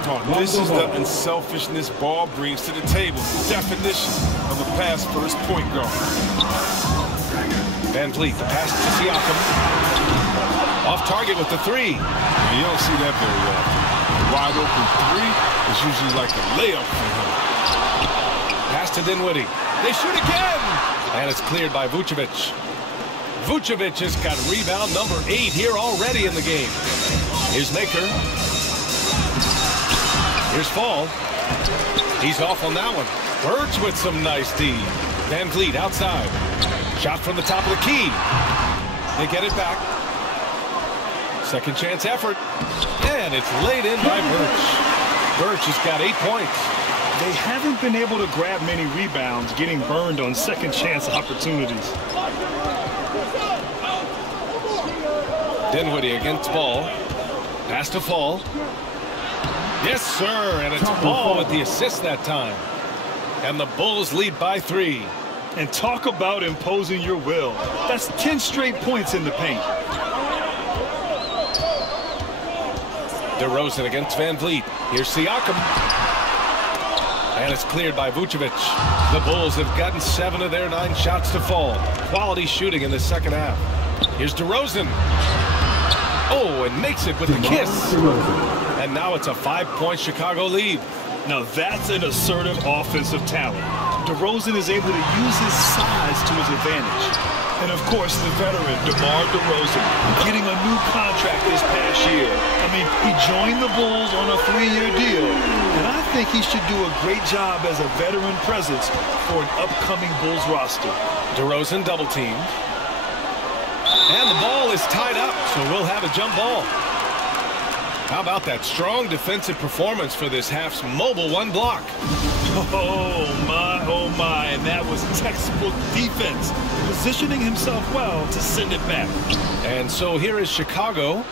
Oh, this is the unselfishness Ball brings to the table. The definition of a pass-first point guard. Van Vliet, the pass to Siakam. Off target with the 3. You don't see that very often. Wide open 3 is usually like a layup for him. Pass to Dinwiddie. They shoot again. And it's cleared by Vucevic. Vucevic has got rebound number 8 here already in the game. Here's Maker. Here's Fall. He's off on that one. Birch with some nice D. Van Vliet outside. Shot from the top of the key. They get it back. Second chance effort. And it's laid in by Birch. Birch has got 8 points. They haven't been able to grab many rebounds, getting burned on second chance opportunities. Dinwiddie against Ball. Pass to Fall. Yes, sir. And it's Ball with the assist that time. And the Bulls lead by 3. And talk about imposing your will. That's 10 straight points in the paint. DeRozan against Van Vliet. Here's Siakam. And it's cleared by Vucevic. The Bulls have gotten 7 of their 9 shots to fall. Quality shooting in the second half. Here's DeRozan. Oh, and makes it with the kiss. And now it's a 5-point Chicago lead. Now that's an assertive offensive talent. DeRozan is able to use his size to his advantage. And of course, the veteran, DeMar DeRozan, getting a new contract this past year. I mean, he joined the Bulls on a 3-year deal. And I think he should do a great job as a veteran presence for an upcoming Bulls roster. DeRozan double teamed. And the ball is tied up, so we'll have a jump ball. How about that strong defensive performance for this half's mobile 1 block? Oh my, and that was textbook defense, positioning himself well to send it back. And so here is Chicago.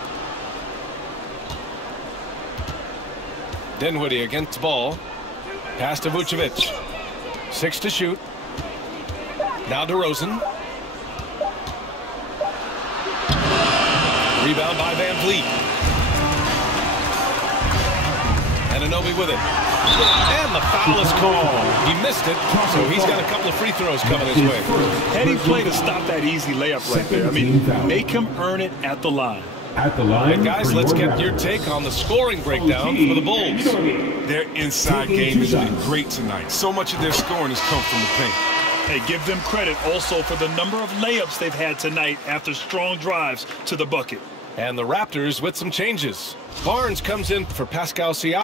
Dinwiddie against Ball. Pass to Vucevic. 6 to shoot. Now DeRozan. Rebound by Van Vliet. Anunoby with it. And the foul is called. He missed it, so he's got a couple of free throws coming his way. Heady play to stop that easy layup right there. I mean, make him earn it at the line. And guys, let's get your take on the scoring breakdown for the Bulls. Their inside game has been great tonight. So much of their scoring has come from the paint. Hey, give them credit also for the number of layups they've had tonight after strong drives to the bucket. And the Raptors with some changes. Barnes comes in for Pascal Siakam.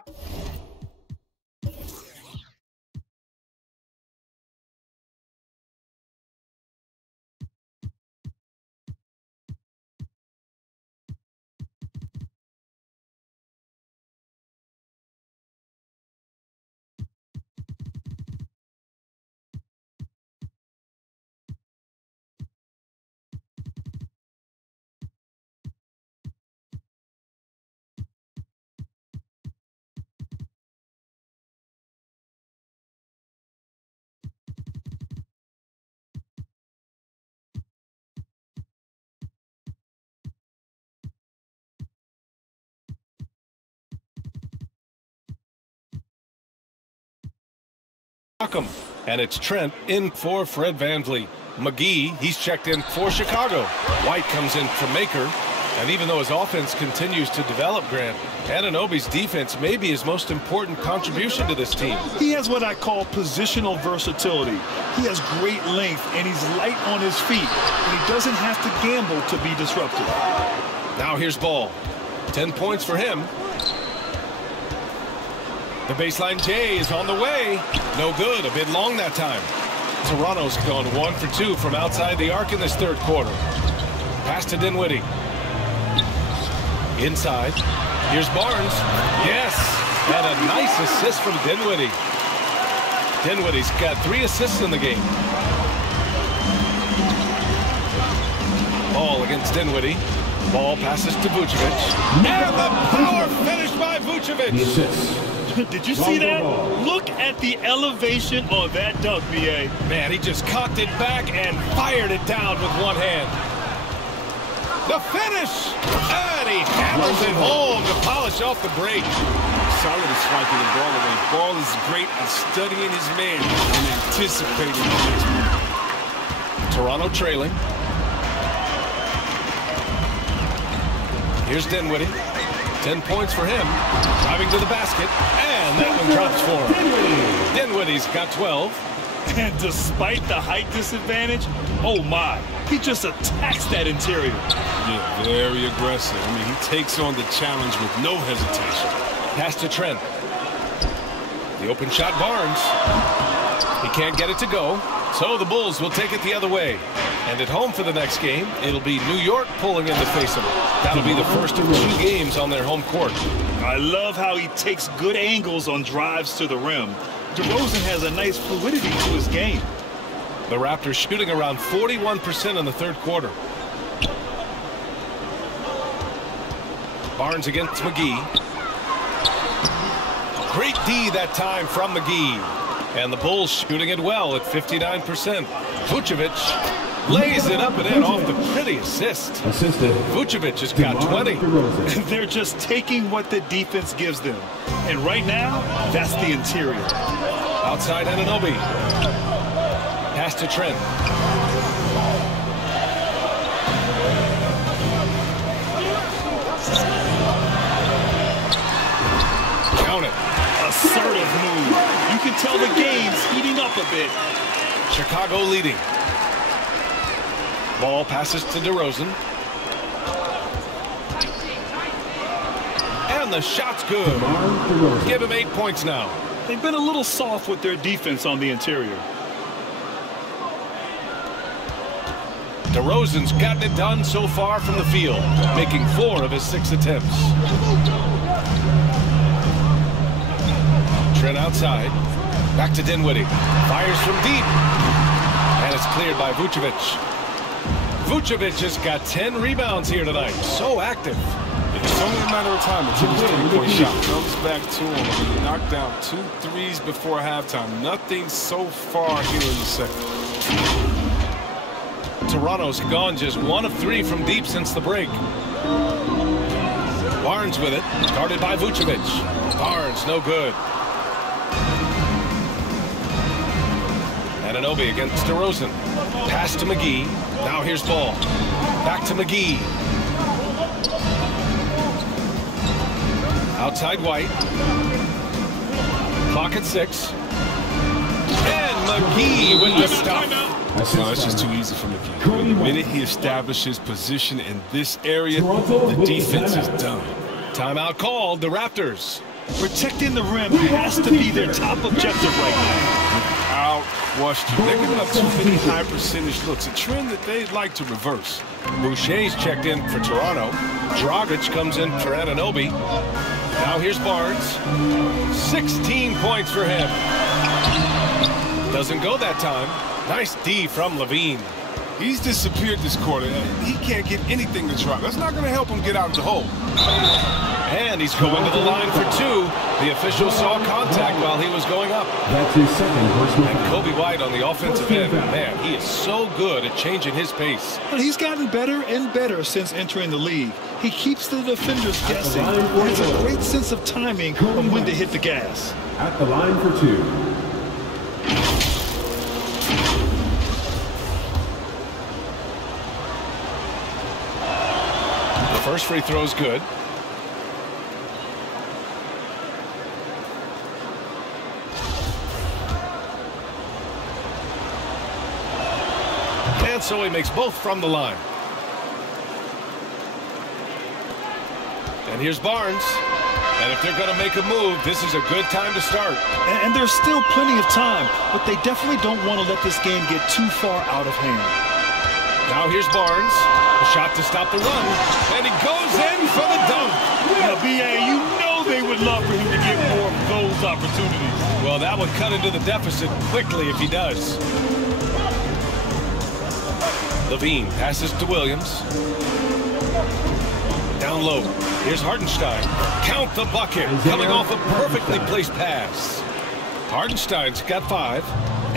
And it's Trent in for Fred VanVleet. McGee, he's checked in for Chicago. White comes in for Maker. And even though his offense continues to develop, Grant, Anunoby's defense may be his most important contribution to this team. He has what I call positional versatility. He has great length, and he's light on his feet, and he doesn't have to gamble to be disruptive. Now here's Ball. 10 points for him. The baseline J is on the way. No good. A bit long that time. Toronto's gone 1 for 2 from outside the arc in this third quarter. Pass to Dinwiddie. Inside. Here's Barnes. Yes. And a nice assist from Dinwiddie. Dinwiddie's got 3 assists in the game. Ball against Dinwiddie. Ball passes to Vucevic. And the power finish by Vucevic. Did you see that? Look at the elevation on that dunk, B.A. Man, he just cocked it back and fired it down with one hand. The finish! And he hammers it home to polish off the break. Solid at swiping the ball away. Ball is great at studying his man and anticipating the next move. Toronto trailing. Here's Dinwiddie. 10 points for him. Driving to the basket. And that one drops for him. Dinwiddie's got 12. And despite the height disadvantage, oh my, he just attacks that interior. Yeah, very aggressive. I mean, he takes on the challenge with no hesitation. Pass to Trent. The open shot, Barnes. He can't get it to go, so the Bulls will take it the other way. And at home for the next game, it'll be New York pulling in to face them. That'll be the first of 2 games on their home court. I love how he takes good angles on drives to the rim. DeRozan has a nice fluidity to his game. The Raptors shooting around 41% in the third quarter. Barnes against McGee. Great D that time from McGee. And the Bulls shooting it well at 59%. Vucevic lays it up and in off the pretty assist. Vucevic has got 20. They're just taking what the defense gives them. And right now, that's the interior. Outside Anunoby. Pass to Trent. Count it. Assertive move. You can tell the game's heating up a bit. Chicago leading. Ball passes to DeRozan. And the shot's good. Give him 8 points now. They've been a little soft with their defense on the interior. DeRozan's gotten it done so far from the field, making 4 of his 6 attempts. Trent outside. Back to Dinwiddie. Fires from deep. And it's cleared by Vucevic. Vucevic has got 10 rebounds here tonight. So active. It's only a matter of time until his 3-point shot comes back to him. He knocked down 2 threes before halftime. Nothing so far here in the second. Toronto's gone just 1 of 3 from deep since the break. Barnes with it. Guarded by Vucevic. Barnes, no good. Anunoby against DeRozan. Pass to McGee. Now here's Ball. Back to McGee. Outside White. Clock at 6. And McGee with the stop. No, it's just too easy for McGee. The minute he establishes position in this area, the defense is done. Timeout called. The Raptors. Protecting the rim has to be their top objective right now. Without question. They're giving up too many high percentage looks, a trend that they'd like to reverse. Boucher's checked in for Toronto. Dragic comes in for Anunoby. Now here's Barnes. 16 points for him. Doesn't go that time. Nice D from Levine. He's disappeared this quarter. He can't get anything to drop. That's not going to help him get out of the hole. And he's going to the line for 2. The official saw contact while he was going up. That's his second personal And Kobe White on the offensive end. Man, he is so good at changing his pace. But he's gotten better and better since entering the league. He keeps the defenders guessing. He has a great sense of timing on when to hit the gas. At the line for 2. First free throw's good. And so he makes both from the line. And here's Barnes. And if they're going to make a move, this is a good time to start. And there's still plenty of time, but they definitely don't want to let this game get too far out of hand. Now here's Barnes. A shot to stop the run. And he goes in for the dunk. Now, B.A., you know they would love for him to get more of those opportunities. Well, that would cut into the deficit quickly if he does. Levine passes to Williams. Down low. Here's Hartenstein. Count the bucket. Coming off a perfectly placed pass. Hartenstein's got 5.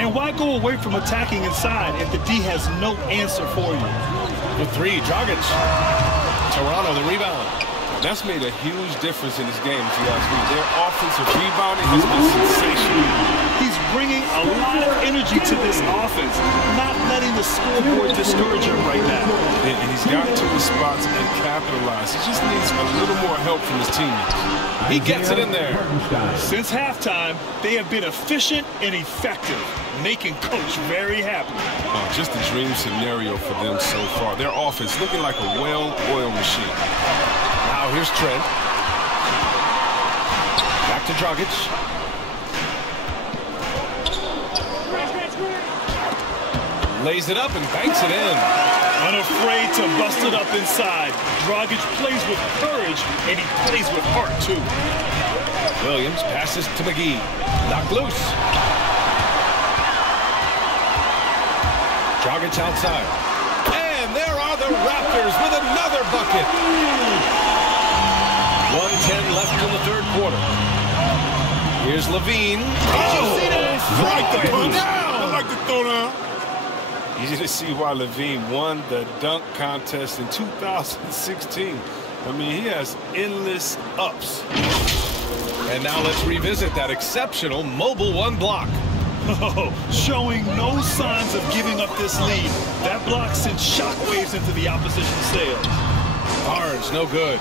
And why go away from attacking inside if the D has no answer for you? For 3, Dragic. Toronto, the rebound. That's made a huge difference in this game, if you ask me. Their offensive rebounding has been sensational. He's bringing a lot of energy to this offense, not letting the scoreboard discourage him right now. And he's got to his spots and capitalized. He just needs a little more help from his teammates. He gets it in there. Since halftime, they have been efficient and effective, making Coach very happy. Just a dream scenario for them so far. Their offense looking like a well-oiled machine. Now here's Trent. Back to Dragic. Lays it up and banks it in. Unafraid to bust it up inside. Dragic plays with courage, and he plays with heart, too. Williams passes to McGee. Knocked loose. Dragic outside. And there are the Raptors with another bucket. 1:10 left in the third quarter. Here's Levine. I like the throw down. Easy to see why Levine won the dunk contest in 2016. I mean, he has endless ups. And now let's revisit that exceptional mobile 1 block. Oh, showing no signs of giving up this lead. That block sent shockwaves into the opposition sails. Barnes, no good.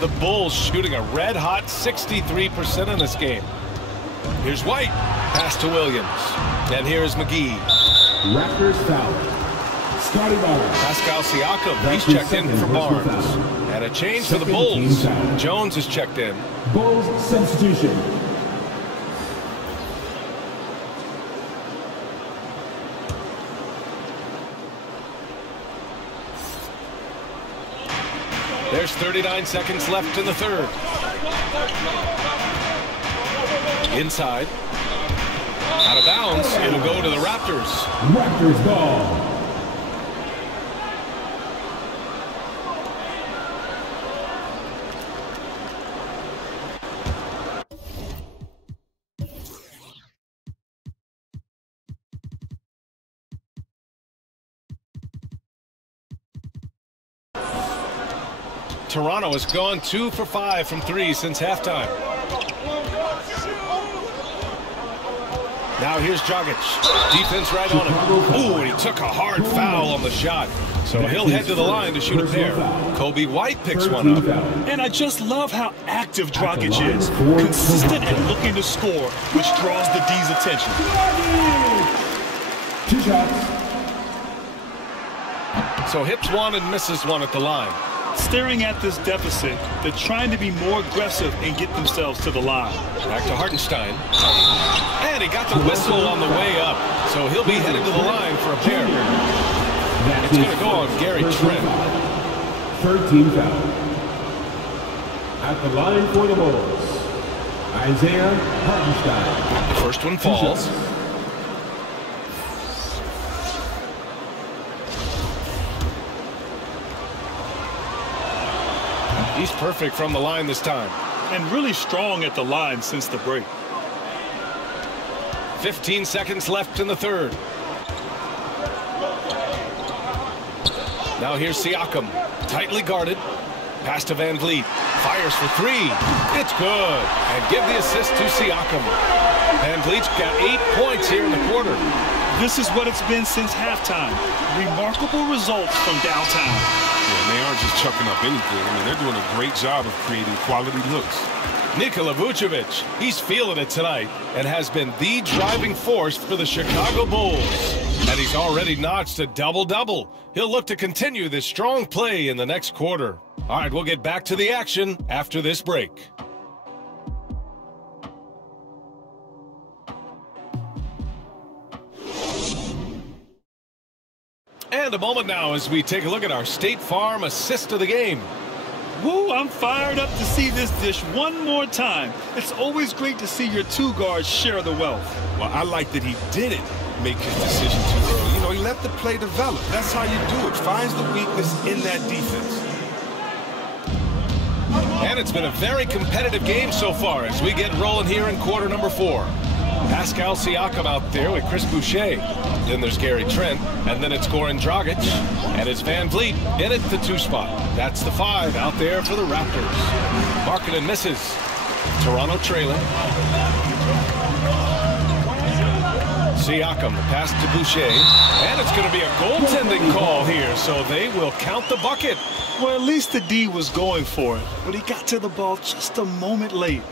The Bulls shooting a red-hot 63% in this game. Here's White. Pass to Williams. And here's McGee. Raptors foul. Starting over. Pascal Siakam, he's checked in for Barnes. And a change for the Bulls. Jones is checked in. Bulls substitution. There's 39 seconds left in the third. Inside. Out of bounds. It'll go to the Raptors. Raptors ball. Toronto has gone 2 for 5 from 3 since halftime. Now here's Dragic. Defense right on him. Ooh, and he took a hard foul on the shot. So he'll head to the line to shoot a pair. Kobe White picks one up. And I just love how active Dragic is. Consistent and looking to score, which draws the D's attention. 2 shots. So hits one and misses one at the line. Staring at this deficit, they're trying to be more aggressive and get themselves to the line. Back to Hartenstein. And he got the whistle on the way up. So he'll be headed to the line for a pair. It's going to go on Gary Trent. Third team foul. At the line for the Bulls, Isaiah Hartenstein. First one falls. He's perfect from the line this time. And really strong at the line since the break. 15 seconds left in the third. Now here's Siakam. Tightly guarded. Pass to Van Vliet. Fires for 3. It's good. And give the assist to Siakam. Van Vliet's got 8 points here in the quarter. This is what it's been since halftime. Remarkable results from downtown. Yeah, and they aren't just chucking up anything. I mean, they're doing a great job of creating quality looks. Nikola Vucevic, he's feeling it tonight and has been the driving force for the Chicago Bulls. And he's already notched a double-double. He'll look to continue this strong play in the next quarter. All right, we'll get back to the action after this break. And a moment now as we take a look at our State Farm assist of the game. Woo, I'm fired up to see this dish one more time. It's always great to see your two guards share the wealth. Well, I like that he didn't make his decision too early. You know, he let the play develop. That's how you do it. Finds the weakness in that defense. And it's been a very competitive game so far as we get rolling here in quarter number 4. Pascal Siakam out there with Chris Boucher. Then there's Gary Trent, and then it's Goran Dragic, and it's Van Vliet in at the 2 spot. That's the 5 out there for the Raptors. Markkanen misses. Toronto trailing. Siakam, the pass to Boucher, and it's going to be a goaltending call here, so they will count the bucket. Well, at least the D was going for it, but he got to the ball just a moment late.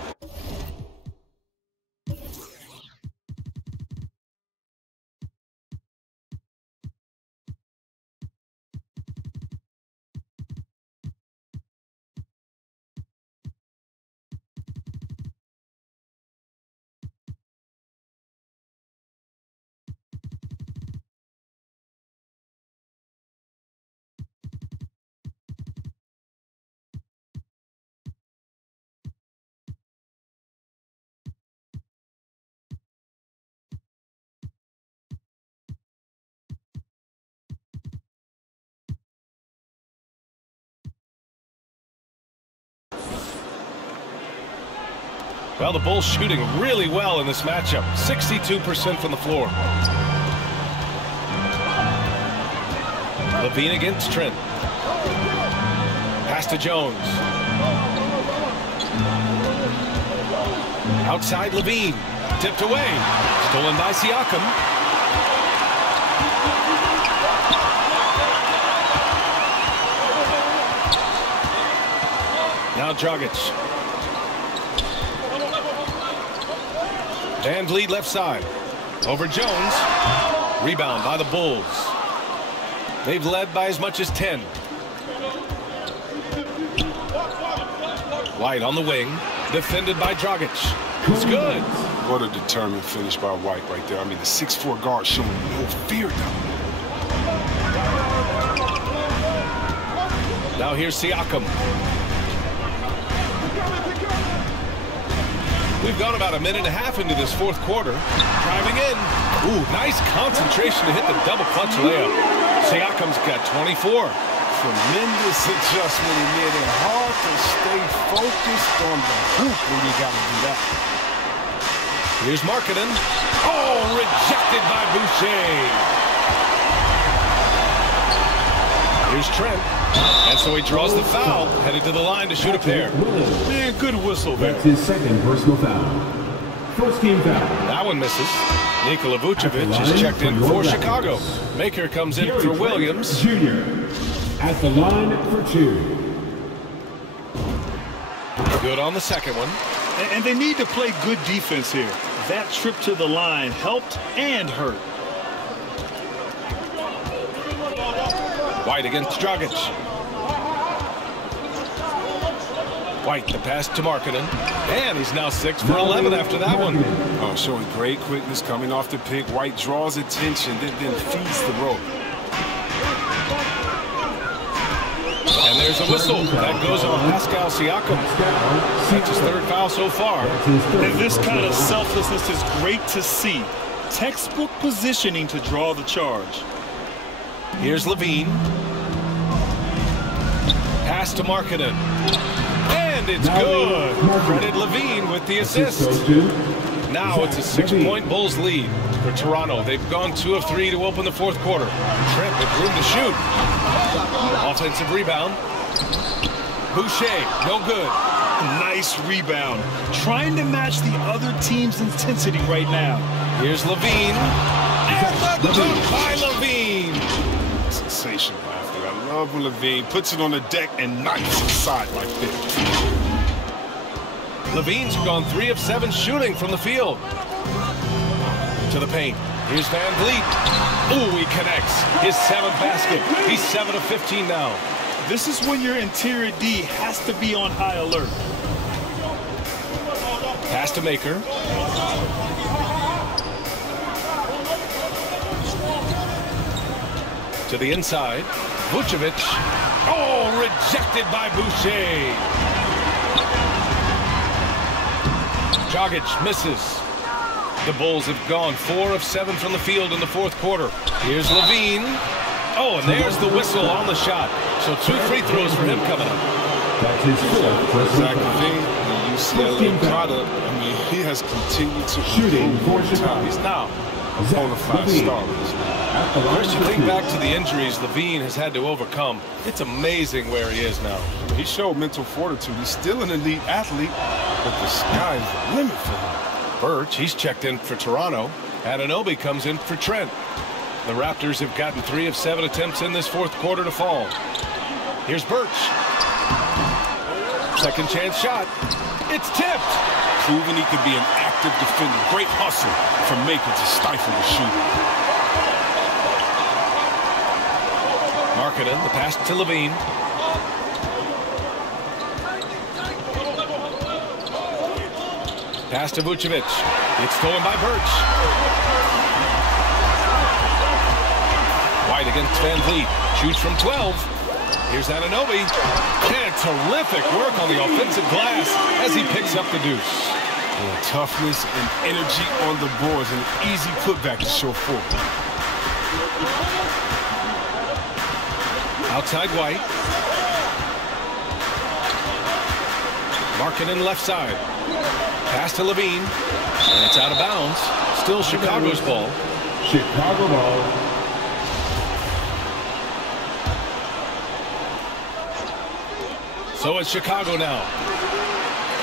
Well, the Bulls shooting really well in this matchup. 62% from the floor. Levine against Trent. Pass to Jones. Outside Levine. Tipped away. Stolen by Siakam. Now Dragic. Van Vliet left side. Over Jones. Rebound by the Bulls. They've led by as much as 10. White on the wing. Defended by Dragic. It's good. What a determined finish by White right there. I mean, the 6'4" guard showing no fear down. Now here's Siakam. We've gone about a minute and a half into this 4th quarter. Driving in. Ooh, nice concentration to hit the double clutch layup. Siakam's got 24. Tremendous adjustment he made it. Hard to stay focused on the hoop when you got to do that. Here's Markkanen. Oh, rejected by Boucher. Here's Trent. And so he draws the foul, headed to the line to shoot a pair. Man, good whistle there. That's his 2nd personal foul. First team foul. That one misses. Nikola Vucevic is checked in for Chicago. Maker comes in for Williams. Jr. at the line for 2. Good on the second one. And they need to play good defense here. That trip to the line helped and hurt. White against Dragic. White, the pass to Markkanen. And he's now 6 for 11 after that one. Oh, showing great quickness coming off the pick. White draws attention, then feeds the rope. And there's a whistle. That goes on Pascal Siakam. That's his 3rd foul so far. And this kind of selflessness is great to see. Textbook positioning to draw the charge. Here's Levine. Pass to Markkanen. And it's good. Credit Levine with the assist. Now it's a 6-point Bulls lead for Toronto. They've gone 2 of 3 to open the 4th quarter. Trent with room to shoot. Offensive rebound. Boucher, no good. Nice rebound. Trying to match the other team's intensity right now. Here's Levine. And the dunk by Levine. Sensational athlete. I love when Levine puts it on the deck and knocks it aside like this. Levine's gone 3 of 7 shooting from the field. To the paint. Here's Van Vliet. Ooh, he connects. His 7th basket. He's 7 of 15 now. This is when your interior D has to be on high alert. Pass to Maker. To the inside. Vucevic. Oh, rejected by Boucher. Dragic misses. The Bulls have gone 4 of 7 from the field in the 4th quarter. Here's Levine. Oh, and there's the whistle on the shot. So 2 free throws for him coming up. That's his 4th. Zach Levine, the UCLA product, I mean, he has continued to shooting for Chicago. He's now a bona fide star. First, you think back to the injuries Levine has had to overcome. It's amazing where he is now. He showed mental fortitude. He's still an elite athlete, but the sky is the limit for him. Birch, he's checked in for Toronto. Anunoby comes in for Trent. The Raptors have gotten 3 of 7 attempts in this 4th quarter to fall. Here's Birch. Second chance shot. It's tipped. Proving he could be an active defender. Great hustle from Maker to stifle the shooter. Markkanen, the pass to Levine. Pass to Vucevic. It's stolen by Birch. White against Van Vliet. Shoots from 12. Here's Anunoby. And terrific work on the offensive glass as he picks up the deuce. And toughness and energy on the boards, and an easy putback to show forward. Outside White. Markkanen left side. Pass to Levine. And it's out of bounds. Still Chicago's ball. Chicago ball. So it's Chicago now.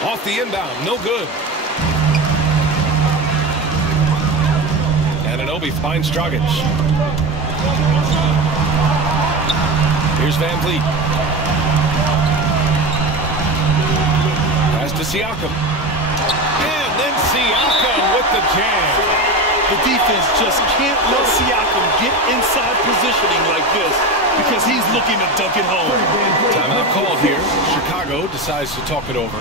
Off the inbound. No good. Anunoby finds Dragic. Here's Van Vliet. Pass to Siakam. And then Siakam with the jam. The defense just can't let Siakam get inside positioning like this because he's looking to dunk it home. Timeout called here. Chicago decides to talk it over.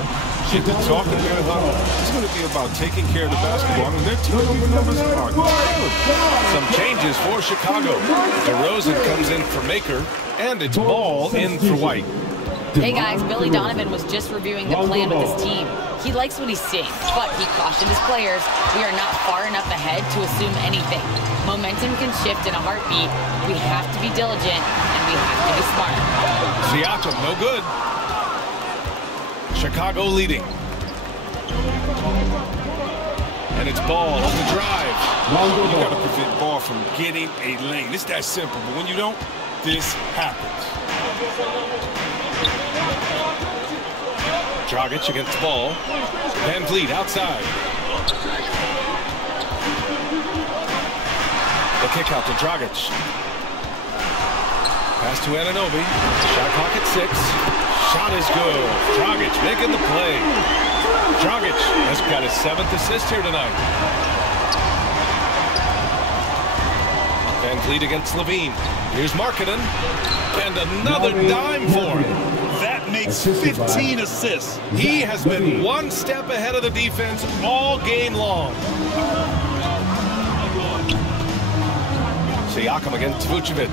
Get the talking there, it's going to be about taking care of the basketball, and their turnover numbers are good. Some changes for Chicago. DeRozan comes in for Maker, and it's Ball in for White. Hey guys, Billy Donovan was just reviewing the plan with his team. He likes what he's seeing, but he cautioned his players, we are not far enough ahead to assume anything. Momentum can shift in a heartbeat. We have to be diligent, and we have to be smart. Siakam, no good. Chicago leading. And it's Ball on the drive. You got to prevent Ball from getting a lane. It's that simple, but when you don't, this happens. Dragic against the Ball. Van Vliet outside. The kick out to Dragic. Pass to Anunoby. Shot clock at 6. Shot is good. Dragic making the play. Dragic has got his 7th assist here tonight. Van Vliet against Levine. Here's Markkanen. And another dime for him. That makes 15 assists. He has been one step ahead of the defense all game long. Siakam against Vucevic.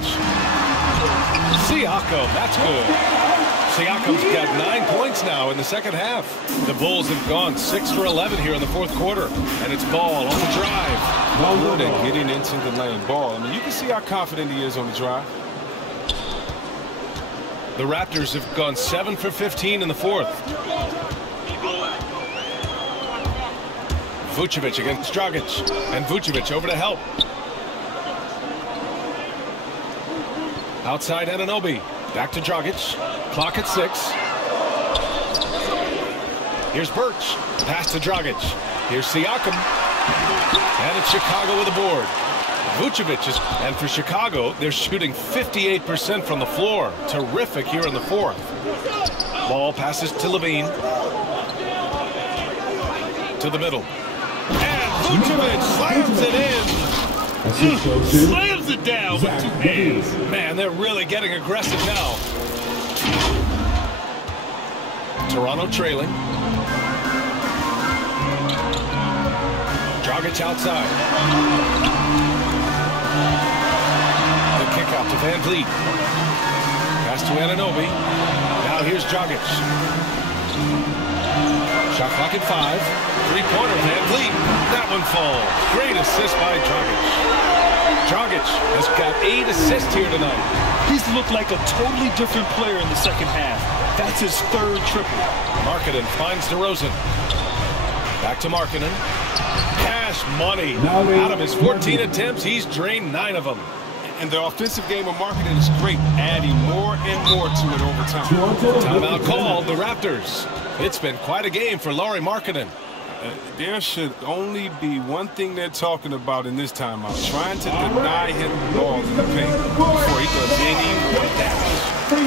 Siakam, that's good. Siakam's got 9 points now in the second half. The Bulls have gone 6 for 11 here in the 4th quarter. And it's Ball on the drive. Good at getting into the lane. Ball, I mean, you can see how confident he is on the drive. The Raptors have gone 7 for 15 in the 4th. Vucevic against Dragic. And Vucevic over to help. Outside Anunoby. Back to Dragic. Clock at 6. Here's Birch. Pass to Dragic. Here's Siakam. And it's Chicago with a board. Vucevic is, and for Chicago, they're shooting 58% from the floor. Terrific here in the fourth. Ball passes to Levine. To the middle. And Vucevic slams it in. Slams it down with two hands. Man, they're really getting aggressive now. Toronto trailing. Dragic outside. The kick out to Van Vliet. Pass to Anunoby. Now here's Dragic. Shot clock at 5. Three-pointer, Van Vliet. That one falls. Great assist by Dragic. Dragic has got 8 assists here tonight. He's looked like a totally different player in the second half. That's his third triple. Markkanen finds DeRozan. Back to Markkanen. Cash money. Out of his 14 attempts, he's drained 9 of them. And the offensive game of Markkanen is great, adding more and more to it over time. Timeout called, the Raptors. It's been quite a game for Lauri Markkanen. There should only be one thing they're talking about in this timeout, trying to deny him the ball in the paint before he does any more damage.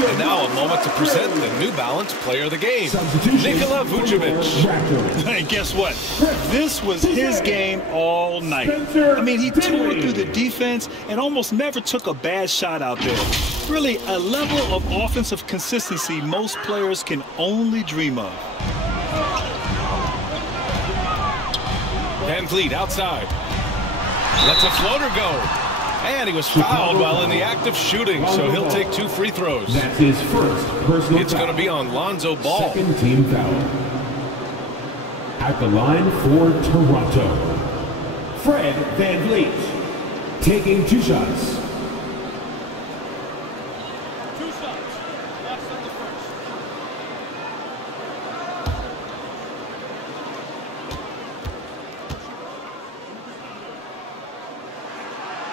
And now a moment to present the New Balance player of the game, Nikola Vucevic. And guess what? This was his game all night. I mean, he tore through the defense and almost never took a bad shot out there. Really, a level of offensive consistency most players can only dream of. Van Vliet outside. Lets a floater go. And he was fouled while in the act of shooting, so he'll take 2 free throws. That's his first personal It's going to be on Lonzo Ball. Second team foul. At the line for Toronto, Fred Van Vliet, taking 2 shots.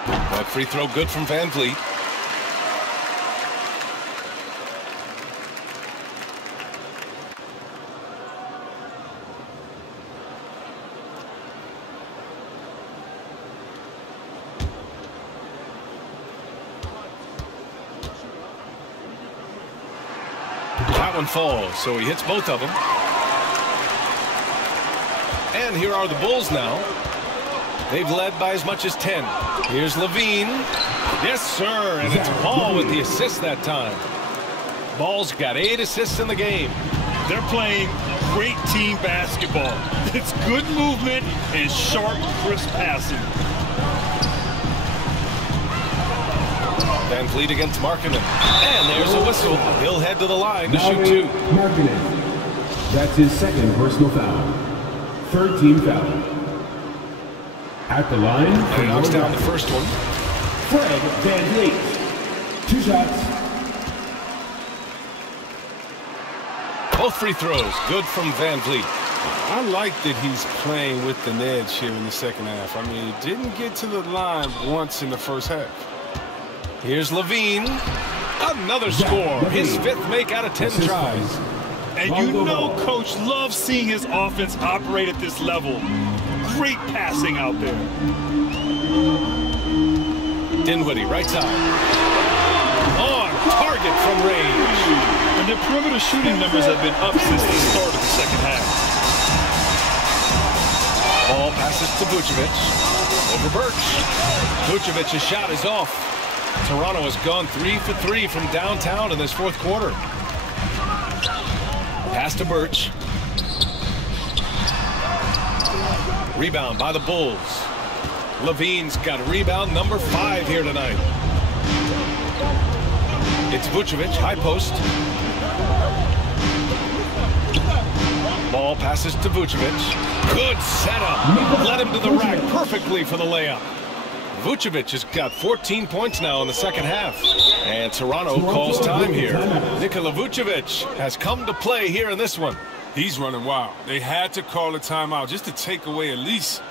That free throw good from Van Vliet. That one falls, so he hits both of them. And here are the Bulls now. They've led by as much as 10. Here's Levine. Yes, sir. And it's Ball with the assist that time. Ball's got 8 assists in the game. They're playing great team basketball. It's good movement and sharp, crisp passing. Van Vliet against Markkanen. And there's a whistle. He'll head to the line to shoot 2. Markkanen. That's his second personal foul. Third team foul. At the line, and he knocks down the first one. Fred Van Vliet. 2 shots. Both free throws. Good from Van Vliet. I like that he's playing with an edge here in the second half. I mean, he didn't get to the line once in the first half. Here's Levine. Another score. His 5th make out of 10 tries. And you know Coach loves seeing his offense operate at this level. Great passing out there. Dinwiddie, right side. On target from range. And their perimeter shooting numbers have been up since the start of the second half. Ball passes to Vucevic. Over Birch. Vucevic's shot is off. Toronto has gone 3 for 3 from downtown in this 4th quarter. Pass to Birch. Rebound by the Bulls. Levine's got rebound number 5 here tonight. It's Vucevic, high post. Ball passes to Vucevic. Good setup. Led him to the rack perfectly for the layup. Vucevic has got 14 points now in the second half. And Toronto calls time here. Nikola Vucevic has come to play here in this one. He's running wild. They had to call a timeout just to take away at least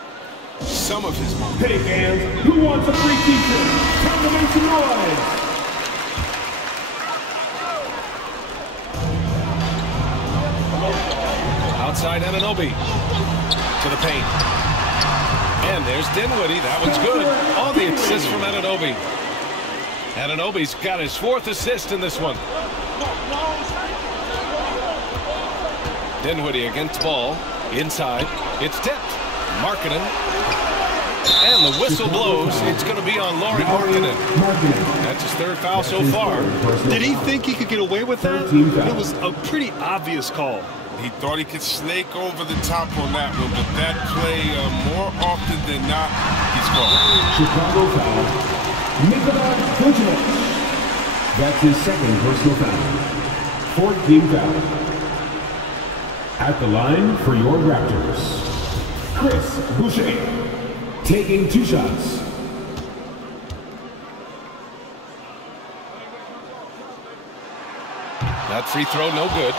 some of his momentum. Hey fans, who wants a free t-shirt? Time to make some noise. Outside Anunoby to the paint. And there's Dinwiddie. That one's good. Oh, the assist from Anunoby. Anunoby's got his 4th assist in this one. Dinwiddie against ball. Inside. It's tipped. Markkanen. And the whistle blows. It's going to be on Lauri Markkanen. That's his 3rd foul so far. Did he think he could get away with that? It was a pretty obvious call. He thought he could snake over the top on that one, but that play, more often than not, he's called. Chicago foul. Nikola Vucevic. That's his 2nd personal foul. 14 foul. At the line for your Raptors, Chris Boucher. Taking 2 shots. That free throw, no good.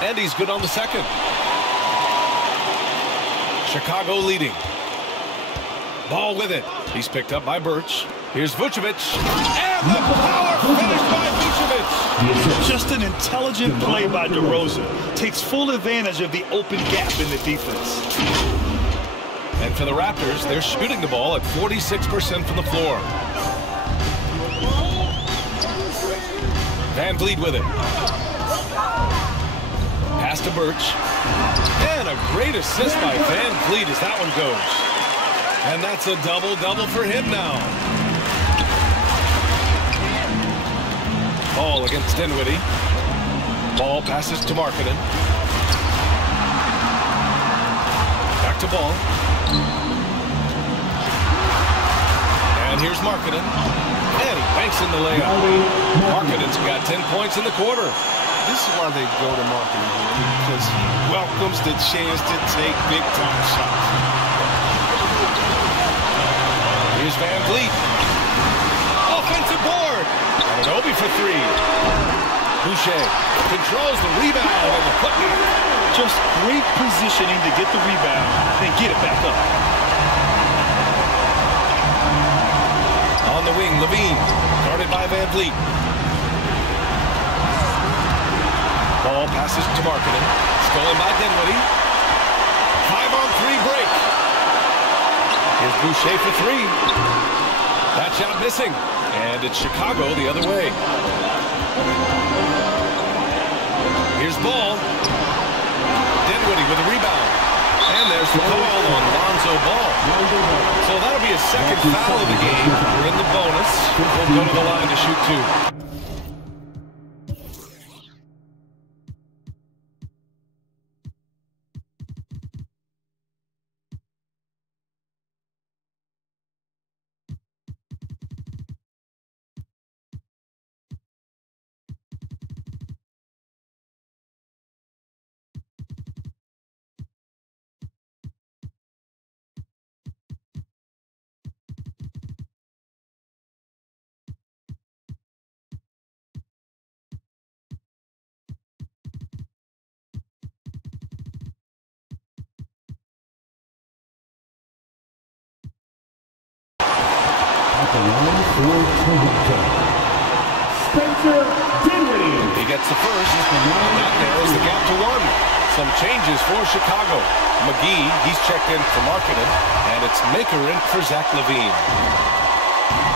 And he's good on the 2nd. Chicago leading. Ball with it. He's picked up by Birch. Here's Vucevic. And the power finish by Vucevic. Just an intelligent play by DeRozan. Takes full advantage of the open gap in the defense. And for the Raptors, they're shooting the ball at 46% from the floor. Van Vliet with it. Pass to Birch. And a great assist by Van Vliet as that one goes. And that's a double-double for him now. Ball against Dinwiddie. Ball passes to Markkanen. Back to Ball. And here's Markkanen. And he banks in the layup. Markkanen's got 10 points in the quarter. This is why they go to Markkanen here, because he welcomes the chance to take big-time shots. Here's Van Vliet. Offensive board. Anunoby for 3. Boucher controls the rebound and the putback. Just great positioning to get the rebound and get it back up. On the wing, Levine. Guarded by Van Vliet. Ball passes to Markkanen. Stolen by Dinwiddie. 5-on-3 break. Here's Boucher for 3. That shot missing. And it's Chicago the other way. Here's Ball. Dinwiddie with a rebound. And there's the call on Lonzo Ball. So that'll be a 2nd foul of the game. We're in the bonus. We'll go to the line to shoot 2. The line for Toronto, Spencer Dinwiddie. He gets the first, and that narrows the gap to 1. Some changes for Chicago. McGee, he's checked in for Markkanen, and it's Maker in for Zach LaVine.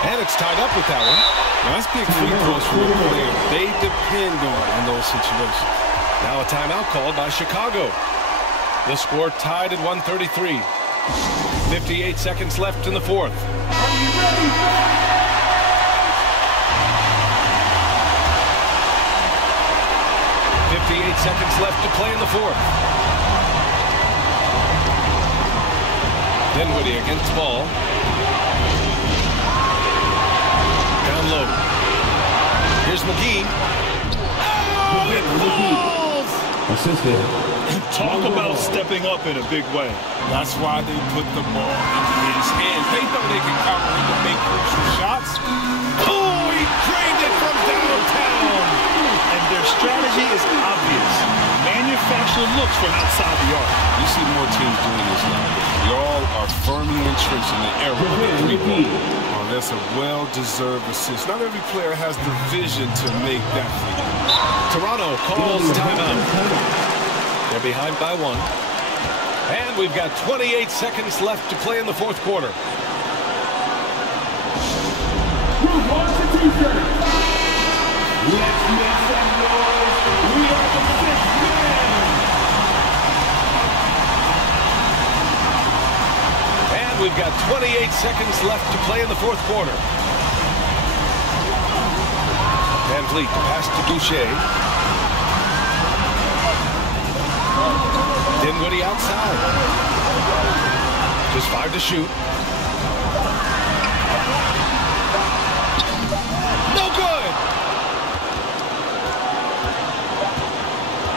And it's tied up with that one. Now that's big free throws for a player they depend on in those situations. Now a timeout called by Chicago. The score tied at 133. 58 seconds left in the 4th. Are you ready? 58 seconds left to play in the 4th. Dinwiddie against Ball. Down low. Here's McGee. Oh, it falls! Assisted. Talk about stepping up in a big way. That's why they put the ball into his hands. They know they can cover him to make crucial shots. Oh, he drained it from downtown. And their strategy is obvious. manufacture looks from outside the arc. You see more teams doing this now. Y'all are firmly entrenched in the era of the three-ball. Oh, that's a well-deserved assist. Not every player has the vision to make that free. Toronto calls timeout. They're behind by 1. And we've got 28 seconds left to play in the fourth quarter. Who wants a t-shirt? Let's make some noise. We are the 6th man. And we've got 28 seconds left to play in the fourth quarter. Van Vliet pass to Boucher. Dinwiddie outside. Just 5 to shoot. No good.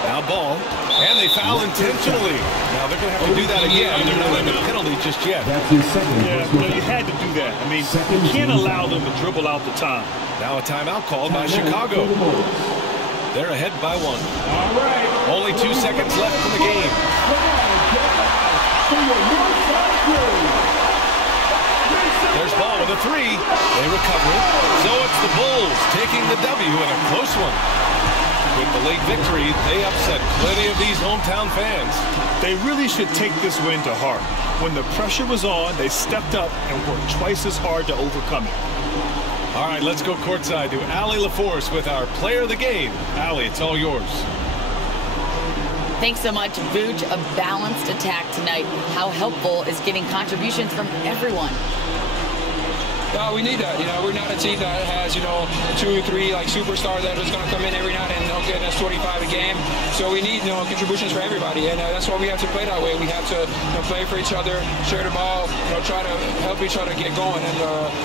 Now ball. And they foul intentionally. Now they're going to have to do that again. They're not going to penalty just yet. That's his second. Yeah, you had to do that. I mean, you can't allow them to dribble out the time. Now a timeout called by Chicago. They're ahead by 1. All right. Only 2 seconds left in the game. There's ball with a 3. They recover it. So it's the Bulls taking the W in a close one. With the late victory, they upset plenty of these hometown fans. They really should take this win to heart. When the pressure was on, they stepped up and worked twice as hard to overcome it. All right, let's go courtside to Allie LaForce with our player of the game. Allie, it's all yours. Thanks so much, Vooch. A balanced attack tonight. How helpful is getting contributions from everyone? We need that. We're not a team that has, 2 or 3 like superstars that are just going to come in every night and get us 25 a game. So we need, contributions for everybody, and that's why we have to play that way. We have to play for each other, share the ball, try to help each other get going, and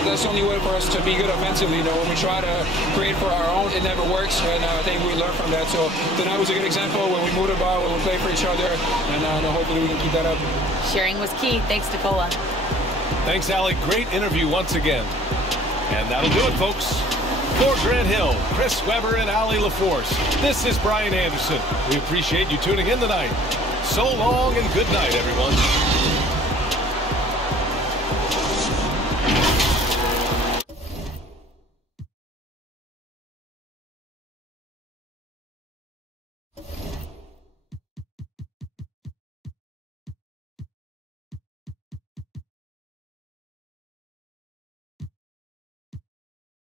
that's the only way for us to be good offensively. When we try to create for our own, it never works, and I think we learn from that. So tonight was a good example when we move the ball, when we play for each other, and hopefully we can keep that up. Sharing was key. Thanks, Nicola. Thanks, Allie. Great interview once again. And that'll do it, folks. For Grant Hill, Chris Webber, and Allie LaForce, this is Brian Anderson. We appreciate you tuning in tonight. So long and good night, everyone.